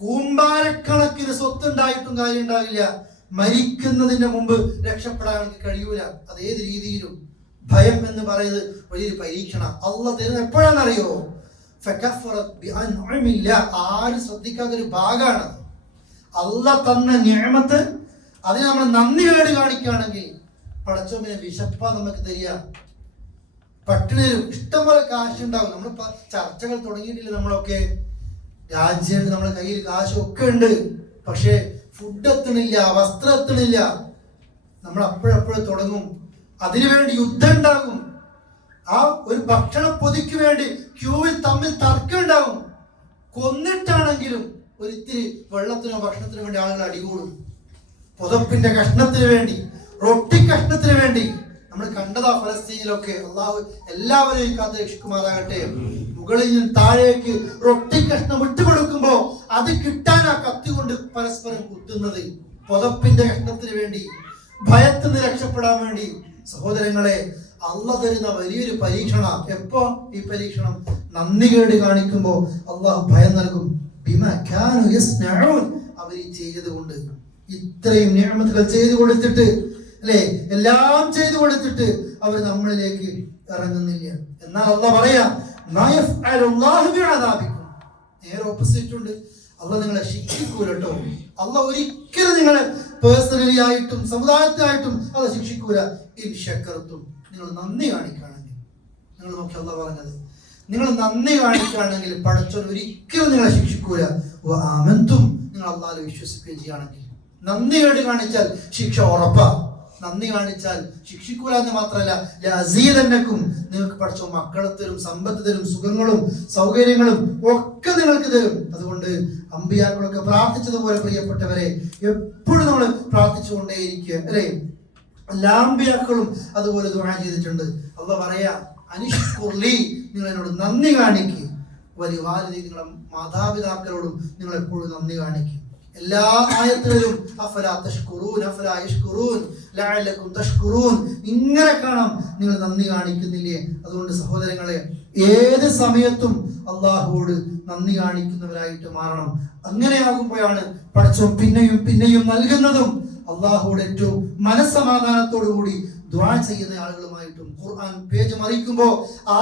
കൂമ്പാരക്കണക്കിന് സ്വത്തുണ്ടായിട്ടും കാര്യം ഉണ്ടാവില്ല. മരിക്കുന്നതിന്റെ മുമ്പ് രക്ഷപ്പെടാൻ എനിക്ക് കഴിയൂല. അതേത് രീതിയിലും ഭയം എന്ന് പറയുന്നത് വലിയൊരു പരീക്ഷണ. അള്ളാഹ് തരുന്നത് എപ്പോഴാണെന്നറിയോ? ആരും ശ്രദ്ധിക്കാത്തൊരു ഭാഗമാണ്. അള്ളാഹ് തന്ന നിഅമത്ത് അതിന് നമ്മൾ നന്ദി കേട് കാണിക്കുകയാണെങ്കിൽ പടച്ചോനെ വിശപ്പാ നമുക്ക് തരിക. പട്ടിണി ഇഷ്ടംപോലെ കാശുണ്ടാവും. നമ്മൾ ചർച്ചകൾ തുടങ്ങിയിട്ടില്ല. നമ്മളൊക്കെ രാജ്യം നമ്മുടെ കയ്യിൽ കാശൊക്കെ ഉണ്ട്, പക്ഷേ ഫുഡ് എത്തണില്ല, വസ്ത്രം എത്തണില്ല. നമ്മൾ അപ്പോഴപ്പോഴും തുടങ്ങും. അതിനുവേണ്ടി യുദ്ധം ഉണ്ടാകും. ആ ഒരു ഭക്ഷണ പൊതിക്ക് വേണ്ടി ക്യൂവിൽ തമ്മിൽ തർക്കം ഉണ്ടാവും. കൊന്നിട്ടാണെങ്കിലും ഒരിത്തിരി വെള്ളത്തിനോ ഭക്ഷണത്തിനോ വേണ്ടി ആളുകൾ അടികൂടും. പുതപ്പിന്റെ കഷ്ണത്തിന് വേണ്ടി, റൊട്ടി കഷ്ണത്തിന് വേണ്ടി. നമ്മൾ കണ്ടതാ ഫലസ്തീനിലൊക്കെ. അള്ളാഹു എല്ലാവരെയും കാത്ത് രക്ഷിക്കുമാറാകട്ടെ. മുകളിൽ നിന്ന് താഴേക്ക് റൊട്ടി കഷ്ണം വിട്ടുകൊടുക്കുമ്പോ അത് കിട്ടാൻ ആ കത്തി കൊണ്ട് പരസ്പരം കുത്തുന്നത് പുതപ്പിന്റെ കഷ്ണത്തിന് വേണ്ടി, ഭയത്തിന് രക്ഷപ്പെടാൻ വേണ്ടി. സഹോദരങ്ങളെ, അള്ളാഹ് തരുന്ന വലിയൊരു പരീക്ഷണ. എപ്പോ ഈ പരീക്ഷണം? നന്ദി കേട് കാണിക്കുമ്പോ അള്ളാഹു ഭയം നൽകും. അവർ ചെയ്തത് കൊണ്ട്. ഇത്രയും നിഅമത്തുകൾ ചെയ്തു കൊടുത്തിട്ട്, അല്ലെ, എല്ലാം ചെയ്തു കൊടുത്തിട്ട് അവർ നമ്മളിലേക്ക് ഇറങ്ങുന്നില്ല. എന്നാൽ അള്ളാഹ് പറയാ, നേരെ ഓപ്പോസിറ്റ് ഉണ്ട്. അള്ളാഹ് നിങ്ങളെ ശിക്ഷിക്കൂല കേട്ടോ. അള്ളാഹ് ഒരിക്കലും നിങ്ങളെ പേഴ്സണലി ആയിട്ടും സമുദായത്തിനായിട്ടും അള്ളാഹ് ശിക്ഷിക്കൂല. ഇൻ ശക്കർത്തും, നിങ്ങൾ നന്ദി കാണിക്കുകയാണെങ്കിൽ. നിങ്ങൾ നോക്കി അള്ളാഹ് പറഞ്ഞത്, നിങ്ങൾ നന്ദി കാണിക്കുകയാണെങ്കിൽ പടച്ചോൻ ഒരിക്കലും നിങ്ങളെ ശിക്ഷിക്കൂല. ആമന്തും, നിങ്ങൾ അള്ളാഹ് വിശ്വസിക്കുകയും ചെയ്യുകയാണെങ്കിൽ. നന്ദി കേട് കാണിച്ചാൽ ശിക്ഷ ഉറപ്പാ. നന്ദി കാണിച്ചാൽ ശിക്ഷിക്കൂല എന്ന് മാത്രമല്ല, ലഅസീദന്നക്കും, നിങ്ങൾക്ക് പഠിച്ചോ മക്കളെ തരും, സമ്പത്ത് തരും, സുഖങ്ങളും സൗകര്യങ്ങളും ഒക്കെ നിങ്ങൾക്ക് തരും. അതുകൊണ്ട് അമ്പിയാക്കളൊക്കെ പ്രാർത്ഥിച്ചതുപോലെ പ്രിയപ്പെട്ടവരെ എപ്പോഴും നമ്മൾ പ്രാർത്ഥിച്ചുകൊണ്ടേയിരിക്കുക, അല്ലേ? എല്ലാ അമ്പിയാക്കളും അതുപോലെ ദുആ ചെയ്തിട്ടുണ്ട്. അള്ളാഹ് പറയാ, അനിഷ്കുർലി, നിങ്ങൾ എന്നോട് നന്ദി കാണിക്കുക. വലിയ വാലിദി, നിങ്ങളുടെ മാതാപിതാക്കളോടും നിങ്ങൾ എപ്പോഴും നന്ദി കാണിക്കുക. എല്ലാ ആയത്തുകളിലും അഫലാ തഷ്കുറൂൻ, അഫലാ യഷ്കുറൂൻ ലഅല്ലകും തഷ്കുറൂൻ, ഇങ്ങനെ കാണാം. നിങ്ങൾ നന്ദി കാണിക്കുന്നില്ലേ? അതുകൊണ്ട് സഹോദരങ്ങളെ, ഏത് സമയത്തും അള്ളാഹുവോട് നന്ദി കാണിക്കുന്നവരായിട്ട് മാറണം. അങ്ങനെയാകുമ്പോഴാണ് പടച്ചോൻ പിന്നെയും പിന്നെയും നൽകുന്നതും. അള്ളാഹുവോട് ഏറ്റവും മനസ്സമാധാനത്തോടു കൂടി ദുആ ചെയ്യുന്ന ആളുകളുമായിട്ടും. ഖുർആൻ പേജ് മറിക്കുമ്പോൾ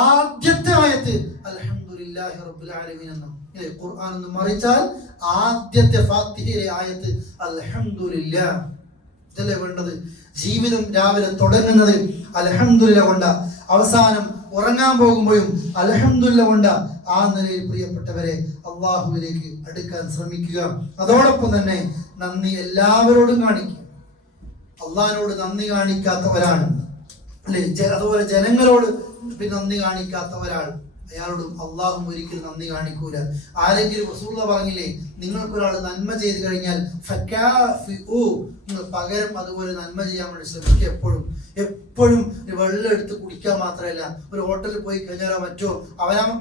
ആദ്യത്തെ ആയത്ത് അൽഹംദുലില്ലാഹി റബ്ബിൽ ആലമീൻ എന്ന ഖുർആൻ എന്ന് മറിച്ചാൽ ആദ്യത്തെ ഫാത്തിഹയിലെ ആയത്ത് അൽഹംദുലില്ലാഹ്. ഇതല്ലേ വേണ്ടത്? ജീവിതം രാവിലെ തുടങ്ങുന്നത് അൽഹംദുലില്ലാഹ് കൊണ്ട, അവസാനം ഉറങ്ങാൻ പോകുമ്പോഴും അൽഹംദുലില്ലാഹ് കൊണ്ട. ആ നിലയിൽ പ്രിയപ്പെട്ടവരെ അള്ളാഹുവിലേക്ക് അടുക്കാൻ ശ്രമിക്കുക. അതോടൊപ്പം തന്നെ നന്ദി എല്ലാവരോടും കാണിക്കുക. അള്ളാഹിനോട് നന്ദി കാണിക്കാത്ത ഒരാൾ, അല്ലെ, അതുപോലെ ജനങ്ങളോട് നന്ദി കാണിക്കാത്ത ഒരാൾ, അയാളോടും അള്ളാഹും ഒരിക്കലും നന്ദി കാണിക്കൂല. ആരെങ്കിലും റസൂലുള്ളാഹി പറഞ്ഞില്ലേ, നിങ്ങൾക്കൊരാൾ നന്മ ചെയ്തു കഴിഞ്ഞാൽ നിങ്ങൾ പകരം അതുപോലെ നന്മ ചെയ്യാൻ വേണ്ടി ശ്രമിക്കുക. എപ്പോഴും വെള്ളം എടുത്ത് കുടിക്കാൻ മാത്രമല്ല, ഒരു ഹോട്ടലിൽ പോയി കഴിഞ്ഞാലോ മറ്റോ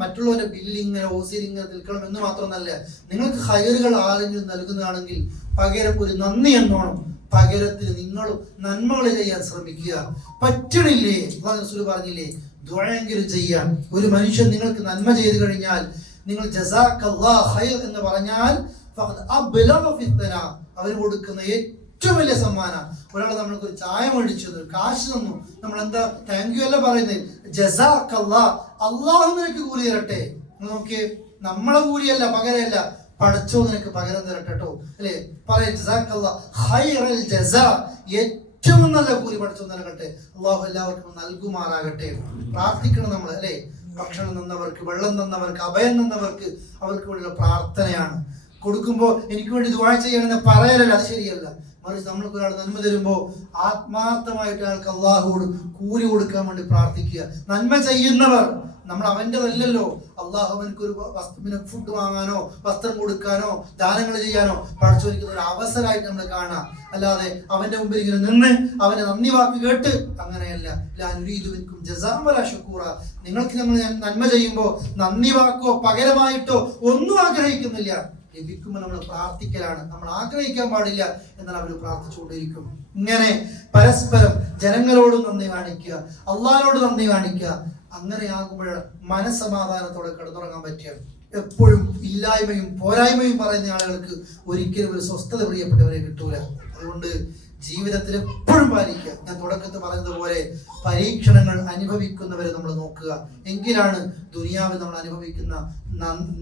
മറ്റുള്ളവരുടെ ബില്ല് ഇങ്ങനെ ഓസിയിൽ ഇങ്ങനെ നിൽക്കണം എന്ന് മാത്രമല്ല, നിങ്ങൾക്ക് ഹൈറുകൾ ആരെങ്കിലും നൽകുന്നതാണെങ്കിൽ പകരം ഒരു നന്ദി എന്നോണം പകരത്തിന് നിങ്ങളും നന്മകൾ ചെയ്യാൻ ശ്രമിക്കുക. പറ്റണില്ലേ? റസൂൽ പറഞ്ഞില്ലേ, ദുആയെങ്കിലും ചെയ്യാൻ. ഒരു മനുഷ്യൻ നിങ്ങൾക്ക് നന്മ ചെയ്തു കഴിഞ്ഞാൽ നിങ്ങൾ ജസാക്കല്ലാഹ് ഖൈർ എന്ന് പറഞ്ഞാൽ ഫഖദ് അബ്ലഗ ഫിത്തന, അവർ കൊടുക്കുന്ന ഏറ്റവും വലിയ സമ്മാനം. ഒരാൾ നമ്മൾക്ക് ഒരു ചായ മേടിച്ചു തന്നു, കാശ് തന്നു, നമ്മൾ എന്താ താങ്ക് യു അല്ല പറയുന്നത്? ജസാക്കല്ലാഹ്, അള്ളാഹു നിനക്ക് കൂലി തരട്ടെ. നോക്കിയേ, നമ്മളെ കൂലിയല്ല, പകരമല്ല, പടച്ചോ നിനക്ക് പകരം തരട്ടോ, അല്ലെ? പറയാ ജസാക്കല്ലാഹ് ഖൈറൽ ജസാ, ഏറ്റവും നല്ല കൂലി പഠിച്ചു നൽകട്ടെ. അള്ളാഹു എല്ലാവർക്കും നൽകുമാറാകട്ടെ. പ്രാർത്ഥിക്കണം നമ്മൾ, അല്ലെ? ഭക്ഷണം തന്നവർക്ക്, വെള്ളം തന്നവർക്ക്, അഭയം തന്നവർക്ക്, അവർക്ക് വേണ്ടിയുള്ള പ്രാർത്ഥനയാണ്. കൊടുക്കുമ്പോൾ എനിക്ക് വേണ്ടി ദുആ ചെയ്യണമെന്ന് പറയലല്ല, അത് ശരിയല്ല. മറിച്ച് നമ്മൾക്ക് ഒരാൾ നന്മ തരുമ്പോൾ ആത്മാർത്ഥമായിട്ട് അയാൾക്ക് അള്ളാഹുവോട് കൂലി കൊടുക്കാൻ വേണ്ടി പ്രാർത്ഥിക്കുക. നന്മ ചെയ്യുന്നവർ നമ്മൾ അവൻ്റെതല്ലല്ലോ. അള്ളാഹു അവനക്കൊരു ഫുഡ് വാങ്ങാനോ വസ്ത്രം കൊടുക്കാനോ ദാനങ്ങൾ ചെയ്യാനോ പഠിച്ചോദിക്കുന്ന ഒരു അവസരമായിട്ട് നമ്മൾ കാണാം. അല്ലാതെ അവന്റെ മുമ്പിൽ ഇങ്ങനെ നിന്ന് അവന്റെ നന്ദി വാക്ക് കേട്ട് അങ്ങനെയല്ല. നിങ്ങൾക്ക് നമ്മൾ നന്മ ചെയ്യുമ്പോൾ നന്ദി വാക്കോ പകരമായിട്ടോ ഒന്നും ആഗ്രഹിക്കുന്നില്ല. ലഭിക്കുമ്പോൾ നമ്മൾ പ്രാർത്ഥിക്കലാണ്. നമ്മൾ ആഗ്രഹിക്കാൻ പാടില്ല, എന്നാൽ അവർ പ്രാർത്ഥിച്ചുകൊണ്ടിരിക്കും. ഇങ്ങനെ പരസ്പരം ജനങ്ങളോട് നന്ദി കാണിക്കുക, അള്ളാഹിനോട് നന്ദി കാണിക്കുക. അങ്ങനെയാകുമ്പോഴാണ് മനസ്സമാധാനത്തോടെ കിടന്നുറങ്ങാൻ പറ്റുക. എപ്പോഴും ഇല്ലായ്മയും പോരായ്മയും പറയുന്ന ആളുകൾക്ക് ഒരിക്കലും ഒരു സ്വസ്ഥത പ്രിയപ്പെട്ടവരെ കിട്ടൂല. അതുകൊണ്ട് ജീവിതത്തിൽ എപ്പോഴും പാലിക്കുക. ഞാൻ തുടക്കത്തിൽ പറഞ്ഞതുപോലെ പരീക്ഷണങ്ങൾ അനുഭവിക്കുന്നവരെ നമ്മൾ നോക്കുക. എങ്കിലാണ് ദുനിയാവിൽ നമ്മൾ അനുഭവിക്കുന്ന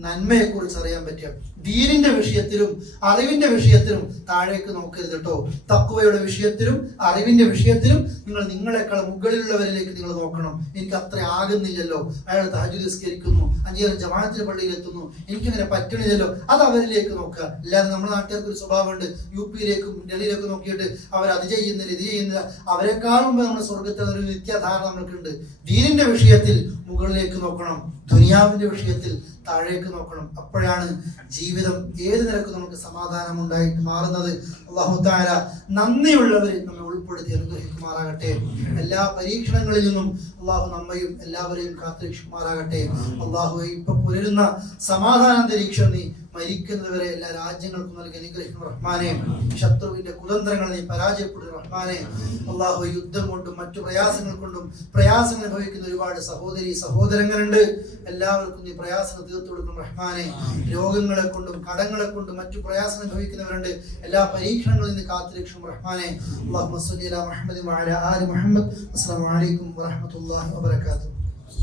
നന്മയെ കുറിച്ച് അറിയാൻ പറ്റുക. ദീനിന്റെ വിഷയത്തിലും അറിവിന്റെ വിഷയത്തിലും താഴേക്ക് നോക്കരുത് കേട്ടോ. തഖ്വയുടെ വിഷയത്തിലും അറിവിന്റെ വിഷയത്തിലും നിങ്ങൾ നിങ്ങളെക്കാൾ മുകളിലുള്ളവരിലേക്ക് നിങ്ങൾ നോക്കണം. എനിക്ക് അത്ര ആകുന്നില്ലല്ലോ, അയാൾ തഹജ്ജുദ് നിസ്കരിക്കുന്നു, 5 നേരം ജമാഅത്തിന് പള്ളിയിൽ എത്തുന്നു, എനിക്കങ്ങനെ പറ്റണില്ലല്ലോ, അത് അവരിലേക്ക് നോക്കുക. അല്ലാതെ നമ്മുടെ നാട്ടുകാർക്ക് ഒരു സ്വഭാവമുണ്ട്, UP-യിലേക്കും ഡൽഹിയിലേക്കും നോക്കിയിട്ട് അവരത് ചെയ്യുന്നില്ല ഇത് ചെയ്യുന്നില്ല. അവരെക്കാളും മുമ്പ് നമ്മുടെ സ്വർഗത്തിൽ ഒരു നിത്യധാരണ നമ്മൾക്കുണ്ട്. ദീനിന്റെ വിഷയത്തിൽ മുകളിലേക്ക് നോക്കണം, ദുനിയാവിന്റെ വിഷയത്തിൽ താഴേക്ക് നോക്കണം. അപ്പോഴാണ് ജീവിതം ഏത് നിലക്കും നമുക്ക് സമാധാനം ഉണ്ടായിട്ട് മാറുന്നത്. അല്ലാഹു തആല നന്ദിയുള്ളവരെ നമ്മെ ഉൾപ്പെടുത്തി അനുഗ്രഹിക്കുമാറാകട്ടെ. എല്ലാ പരീക്ഷണങ്ങളിൽ നിന്നും അള്ളാഹു നമ്മയും എല്ലാവരെയും കാത്തുരക്ഷിക്കുമാറാകട്ടെ. അള്ളാഹു ഇപ്പൊ പുലരുന്ന സമാധാനാന്തരീക്ഷം നീ മരിക്കുന്നവരെ എല്ലാ രാജ്യങ്ങൾക്കും നൽകി അനുഗ്രഹിക്കുന്ന റഹ്മാനെ. ശത്രുവിന്റെ കുതന്ത്രങ്ങൾ നീ പരാജയപ്പെടുന്ന റഹ്മാനെ. അള്ളാഹു യുദ്ധം കൊണ്ടും മറ്റു പ്രയാസങ്ങൾ കൊണ്ടും പ്രയാസങ്ങൾ അനുഭവിക്കുന്ന ഒരുപാട് സഹോദരി സഹോദരങ്ങളുണ്ട്. എല്ലാവർക്കും നീ പ്രയാസങ്ങൾ തീർത്തു കൊടുക്കണം റഹ്മാനെ. രോഗങ്ങളെ കൊണ്ടും കടങ്ങളെ കൊണ്ടും മറ്റു പ്രയാസങ്ങൾ അനുഭവിക്കുന്നവരുണ്ട്. എല്ലാ പരീക്ഷണങ്ങളിൽ നിന്ന് കാത്തുരക്ഷിക്കും റഹ്മാനെ. അല്ലാഹുമ്മ സ്വല്ലി അലാ മുഹമ്മദ് വഅലാ ആലി മുഹമ്മദ്. അസ്സലാമു അലൈക്കും വറഹ്മത്തുള്ളാഹി വബറകാതുഹു.